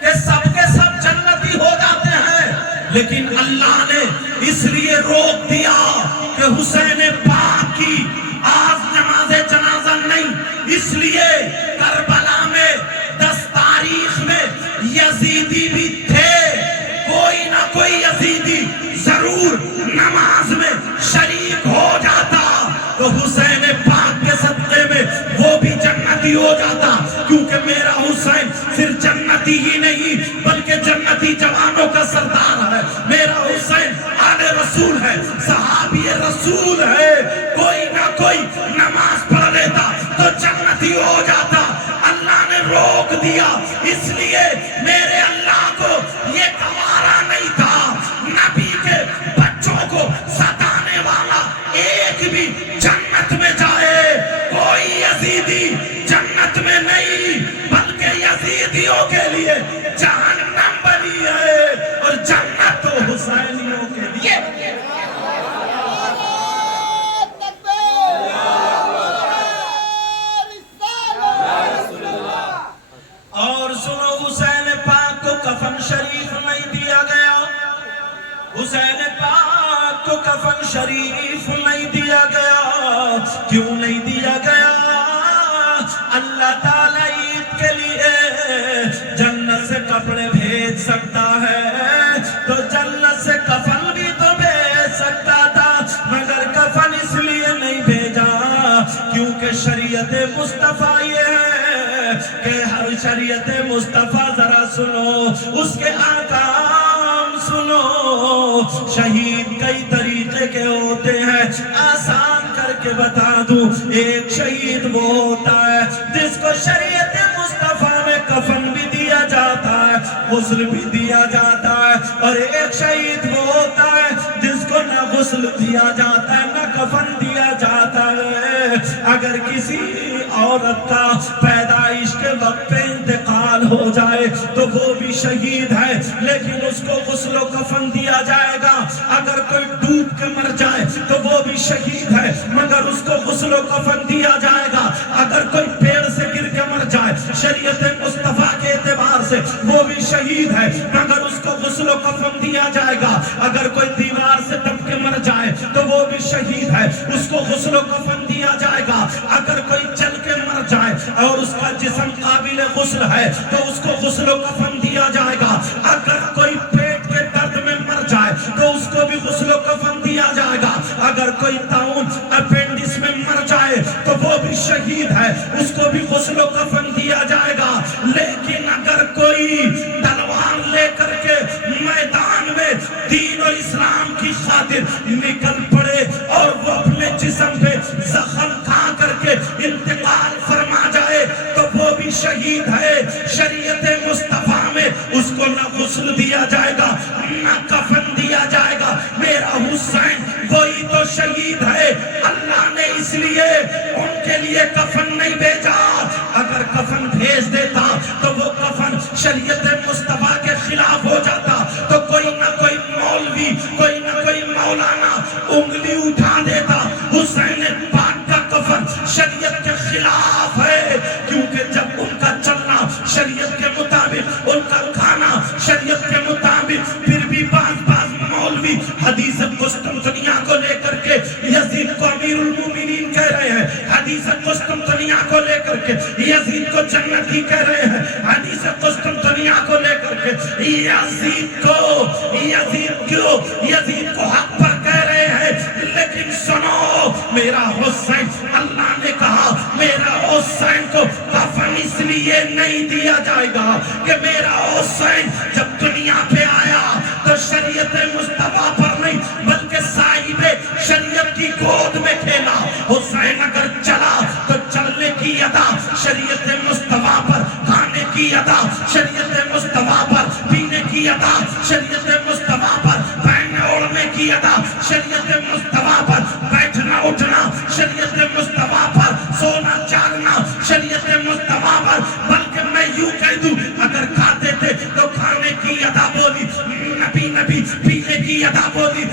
کہ سب کے سب جنتی ہو جاتے ہیں، لیکن اللہ نے اس لیے روک دیا کہ حسین پاک کی آج نماز جنازہ نہیں۔ اس لیے کربلا میں 10 تاریخ میں یزیدی بھی تھے، کوئی نہ کوئی یزیدی ضرور نماز میں شریک ہو جاتا تو حسین پاک کے صدقے میں وہ بھی جنتی ہو جاتا، کیونکہ میرا حسین صرف جنتی ہی نہیں بلکہ جنتی جوانوں کا سردار ہے۔ میرا حسین آل رسول ہے، صحابی رسول ہے، کوئی نہ کوئی نماز پڑھ لیتا تو جنتی ہو جاتا۔ اللہ نے روک دیا، اس لیے میرے اللہ کو یہ گوارا نہیں تھا نبی کے بچوں کو ستانے والا ایک بھی جنت میں جائے۔ کوئی یزیدی جنت میں نہیں بلکہ یزیدیوں کے لیے جہنم بنی ہے، اور جنت تو حسینیوں کے لیے۔ اور سنو حسین پاک کو کفن شریف نہیں دیا گیا، حسین پاک کو کفن شریف نہیں دیا گیا۔ کیوں نہیں دیا گیا؟ اللہ تعالیٰ عید کے لیے جنت سے کپڑے بھیج سکتا ہے تو جنت سے کفن بھی تو بھیج سکتا تھا، مگر کفن اس لیے نہیں بھیجا کیونکہ شریعت مصطفیٰ یہ ہے کہ ہر شریعت مصطفیٰ ذرا سنو، اس کے احکام سنو۔ شہید کئی طریقے کے ہوتے ہیں، آسان کر کے بتا دوں، ایک شہید وہ ہوتا ہے جس کو شریعت مصطفیٰ میں کفن بھی دیا جاتا ہے، غسل بھی دیا جاتا ہے، اور ایک شہید وہ ہوتا ہے جس کو نہ غسل دیا جاتا ہے نہ کفن دیا جاتا ہے۔ اگر کسی عورت کا پیدائش کے وقت پہ انتقال ہو جائے تو وہ بھی شہید ہے، لیکن اس کو غسل و کفن دیا جائے گا۔ اگر کوئی ڈوب کے مر جائے تو وہ بھی شہید ہے، مگر اس کو غسل و کفن دیا جائے گا۔ اگر کوئی پیڑ سے گر کے مر جائے شریعت مصطفیٰ کے اعتبار سے وہ بھی شہید ہے، مگر اس کو غسل و کفن دیا جائے گا۔ اگر کوئی دیوار سے ٹپ کے مر جائے تو وہ بھی شہید ہے، اس کو غسل و کفن دیا جائے گا۔ اگر کوئی جل کے مر جائے اور اس کا جسم قابل غسل ہے تو اس کو غسل و کفن دیا جائے گا۔ اگر کوئی پیٹ کے درد میں مر جائے تو اس کو بھی غسل و کفن دیا جائے گا۔ اگر کوئی طاعون اپینڈس میں مر جائے تو وہ بھی شہید ہے، اس کو بھی غسل و کفن دیا جائے گا۔ لیکن اگر کوئی تلوار لے کر کے میدان میں دین و اسلام کی خاطر نکل پڑے اور وہ اپنے جسم پہ زخم کھا کر کے انتقال فرما جائے تو وہ بھی شہید ہے۔ شریعت مصطفیٰ میں اس کو نہ غسل دیا جائے گا نہ کفن دیا جائے گا۔ میرا حسین وہی تو شہید ہے، اللہ نے اس لیے ان کے لیے کفن نہیں بھیجا. اگر کفن بھیج دیتا تو وہ کفن شریعت مصطفیٰ کے خلاف ہو جاتا, تو کوئی نہ کوئی مولوی, کوئی نہ کوئی مولانا انگلی اٹھا دیتا. حسین پاک کا کفن شریعت کے خلاف ہے, کیونکہ جب ان کا چلنا شریعت کے مطابق, ان کا کھانا شریعت کے مطابق, پھر بھی بعض مولوی حدیث قسطنطنیہ کو لے کر کے یزید کو امیر المومنین کہہ رہے ہیں, حدیث قسطنطنیہ کو لے کر کے یزید کو جنتی کہہ رہے ہیں, حدیث قسطنطنیہ کو لے کر کے یزید کو حق پر کہہ رہے ہیں. لیکن سنو, میرا حسین, اللہ نے کہا میرا حسین کو کفن اس لیے نہیں دیا جائے گا کہ میرا حسین جب دنیا پہ آیا تو شریعت مصطفیٰ پر نہیں بلکہ صاحب شریعت کی گود میں کھیلا. حسین اگر چلا تو چلنے کی ادا شریعت مصطفیٰ پر, کھانے کی ادا شریعت مصطفیٰ پر, پینے کی ادا شریعت مصطفیٰ پر, پہننے اوڑھنے کی ادا شریعت مصطفیٰ پر, بیٹھنا اٹھنا شریعت مصطفیٰ پر, سونا جاگنا شریعت مصطفیٰ پر. بلکہ میں یوں کہہ دوں, اگر کھاتے تھے تو کھانے کی ادا بولی نبی نبی, پینے کی ادا بولی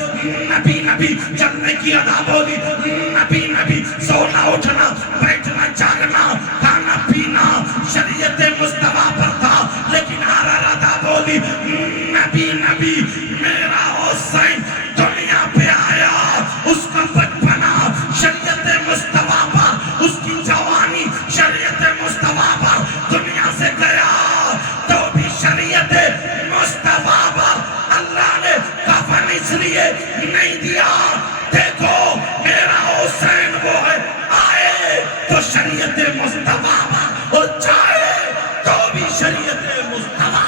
نبی نبی, چلنے کی ادا بولی نبی نبی, سونا اٹھنا بیٹھنا جاگنا کھانا پینا شریعت مصطفیٰ پر تھا. لیکن ہر ادا بولی نبی نبی. میرا حسین دنیا پہ آیا, اس کا بچپنا شریعت مصطفیٰ پر, اس کی جوانی شریعت مصطفیٰ پر, دنیا سے گیا تو بھی شریعت مصطفیٰ پر. اللہ نے کفن اس لیے نہیں دیا, دیکھو میرا حسین وہ ہے, آئے تو شریعت مصطفیٰ پر, اور جائے تو بھی شریعت مصطفیٰ.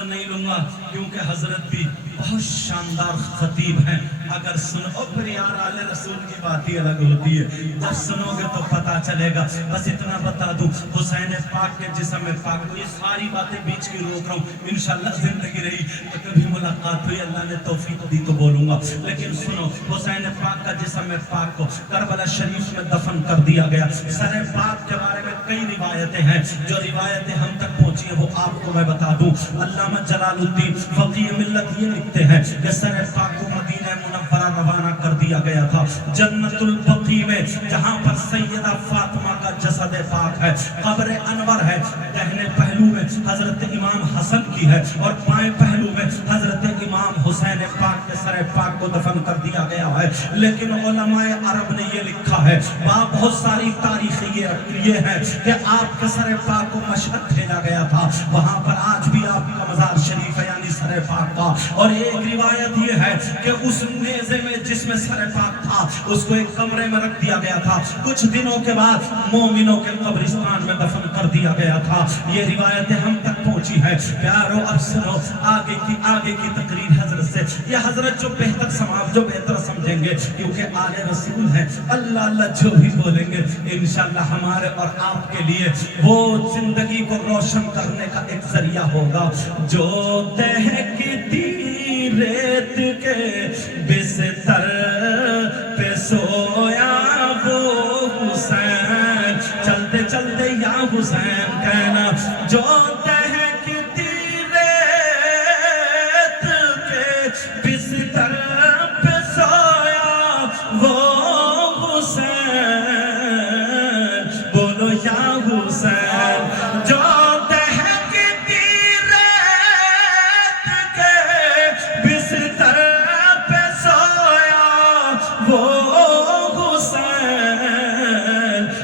نہیں لوں گا کیونکہ حضرت بھی بہت شاندار خطیب ہیں. اگر سنو پھر یار آلِ رسول کی بات ہی الگ ہوتی ہے, جب سنو گے تو پتا چلے گا. بس اتنا بتا دوں, حسین پاک کے جسم پاک کو, یہ ساری باتیں بیچ کی روک رہا ہوں, انشاءاللہ زندگی رہی تو کبھی ملاقات ہوئی, اللہ نے توفیق دی تو بولوں گا. لیکن سنو, حسین پاک کا جسم پاک کو کربلا شریف میں دفن کر دیا گیا. سر پاک کے بارے میں کئی روایتیں ہیں, جو روایتیں ہم تک پہنچی ہیں وہ آپ کو میں بتا دوں. علامہ جلال الدین فقیہ ملت یہ لکھتے ہیں کہ سر پاک کو مدینہ منورہ روانہ کر دیا گیا تھا, جنت البقیع میں, جہاں پر سیدہ فاطمہ کا جسد پاک ہے. قبر انور ہے, دہنے پہلو میں حضرت امام حسن کی ہے, اور بائیں پہلو میں حضرت امام حسین پاک کے سر پاک کو دفن کر دیا گیا ہے. لیکن علماء عرب نے یہ لکھا ہے, وہاں بہت ساری تاریخیں یہ ہے کہ آپ کے سر پاک کو مشہد بھیجا گیا تھا, وہاں پر آج بھی آپ کا مزار شریف ہے, یعنی سر پاک کا. اور ایک روایت یہ ہے کہ اس نیزے میں جس میں سر پاک تھا, اس کو ایک کمرے میں رکھ دیا گیا تھا, کچھ دنوں کے بعد مومنوں کے قبرستان میں دفن کر دیا گیا تھا. یہ روایتیں ہم تک پہنچی ہے. پیارو اب سنو آگے کی تقریر حضرت سے. یہ حضرت جو بہتر سماج, جو بہتر سمجھیں گے, کیونکہ آل رسول ہیں, اللہ اللہ جو بھی بولیں گے انشاءاللہ ہمارے اور آپ کے لیے وہ زندگی کو روشن کرنے کا ایک ذریعہ ہوگا. جو دہکتی ریت کے بستر پہ سویا وہ حسین, چلتے چلتے یا حسین کہنا, جو دہکتی ریت کے بستر پہ سویا وہ حسین, بولو یا حسین. جو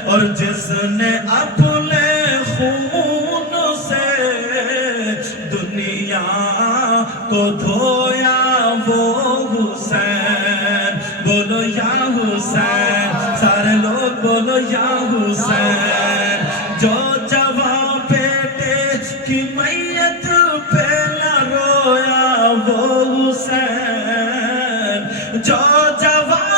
اور جس نے اپنے خون سے دنیا کو دھویا وہ حسین, بولو یا حسین. سارے لوگ بولو یا حسین. جو جوان بیٹے کی میت پہ نہ رویا وہ حسین, جو جوان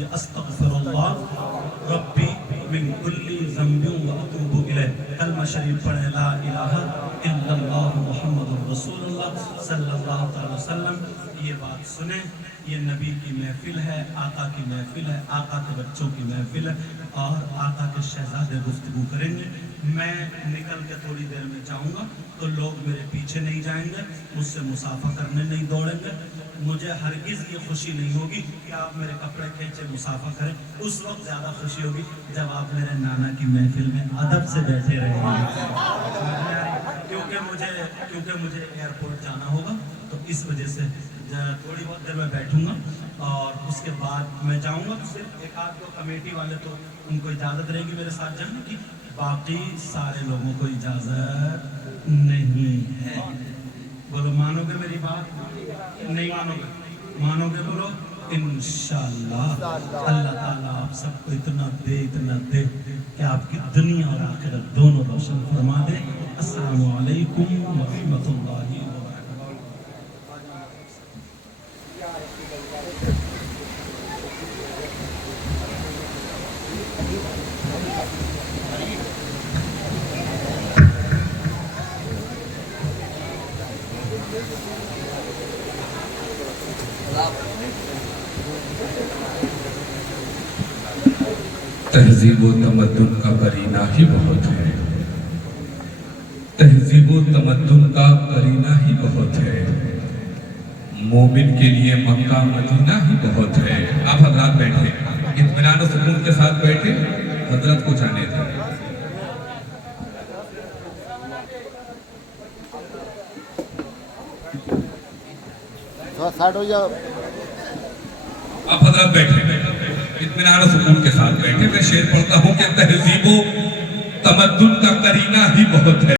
یہ استغفراللہ ربی من کل ذنب و اتوب الیہ، کلمہ شریف پڑھیں لا الہ الا اللہ محمد رسول اللہ صلی اللہ علیہ وسلم. یہ بات سنیں، یہ نبی کی محفل ہے، آقا کی محفل ہے، آقا کے بچوں کی محفل ہے، اور آقا کے شہزادے گفتگو کریں گے. میں نکل کے تھوڑی دیر میں جاؤں گا تو لوگ میرے پیچھے نہیں جائیں گے، مجھ سے مصافحہ کرنے نہیں دوڑیں گے. مجھے ہرگز یہ خوشی نہیں ہوگی کہ آپ میرے کپڑے کھینچے مصافحہ کریں. اس وقت زیادہ خوشی ہوگی جب آپ میرے نانا کی محفل میں ادب سے بیٹھے رہیں گے. کیونکہ مجھے ایئرپورٹ جانا ہوگا، تو اس وجہ سے تھوڑی بہت دیر میں بیٹھوں گا اور اس کے بعد میں جاؤں گا. صرف ایک آدھ دو کمیٹی والے تو ان کو اجازت رہے گی میرے ساتھ جانے کی، باقی سارے لوگوں کو اجازت نہیں ہے. بولو مانو گے میری بات؟ نہیں مانو گے؟ مانو گے بولو انشاءاللہ. اللہ تعالیٰ آپ سب کو اتنا دے کہ آپ کی دنیا اور آخرت دونوں روشن فرما دے. السلام علیکم ورحمۃ اللہ وبرکاتہ. تہذیب و تمدن کا کرینہ ہی بہت ہے، تہذیب و تمدن کا کرینہ ہی بہت ہے، مومن کے لیے مکہ مدینہ ہی بہت ہے. آپ حضرات بیٹھے، اطمینان و سکون کے ساتھ بیٹھے، حضرت کو جانے دیں. آپ حضرات بیٹھے، اطمینان و سکون کے ساتھ بیٹھے. میں شعر پڑھتا ہوں کہ تہذیب و تمدن کا کرینہ ہی بہت ہے.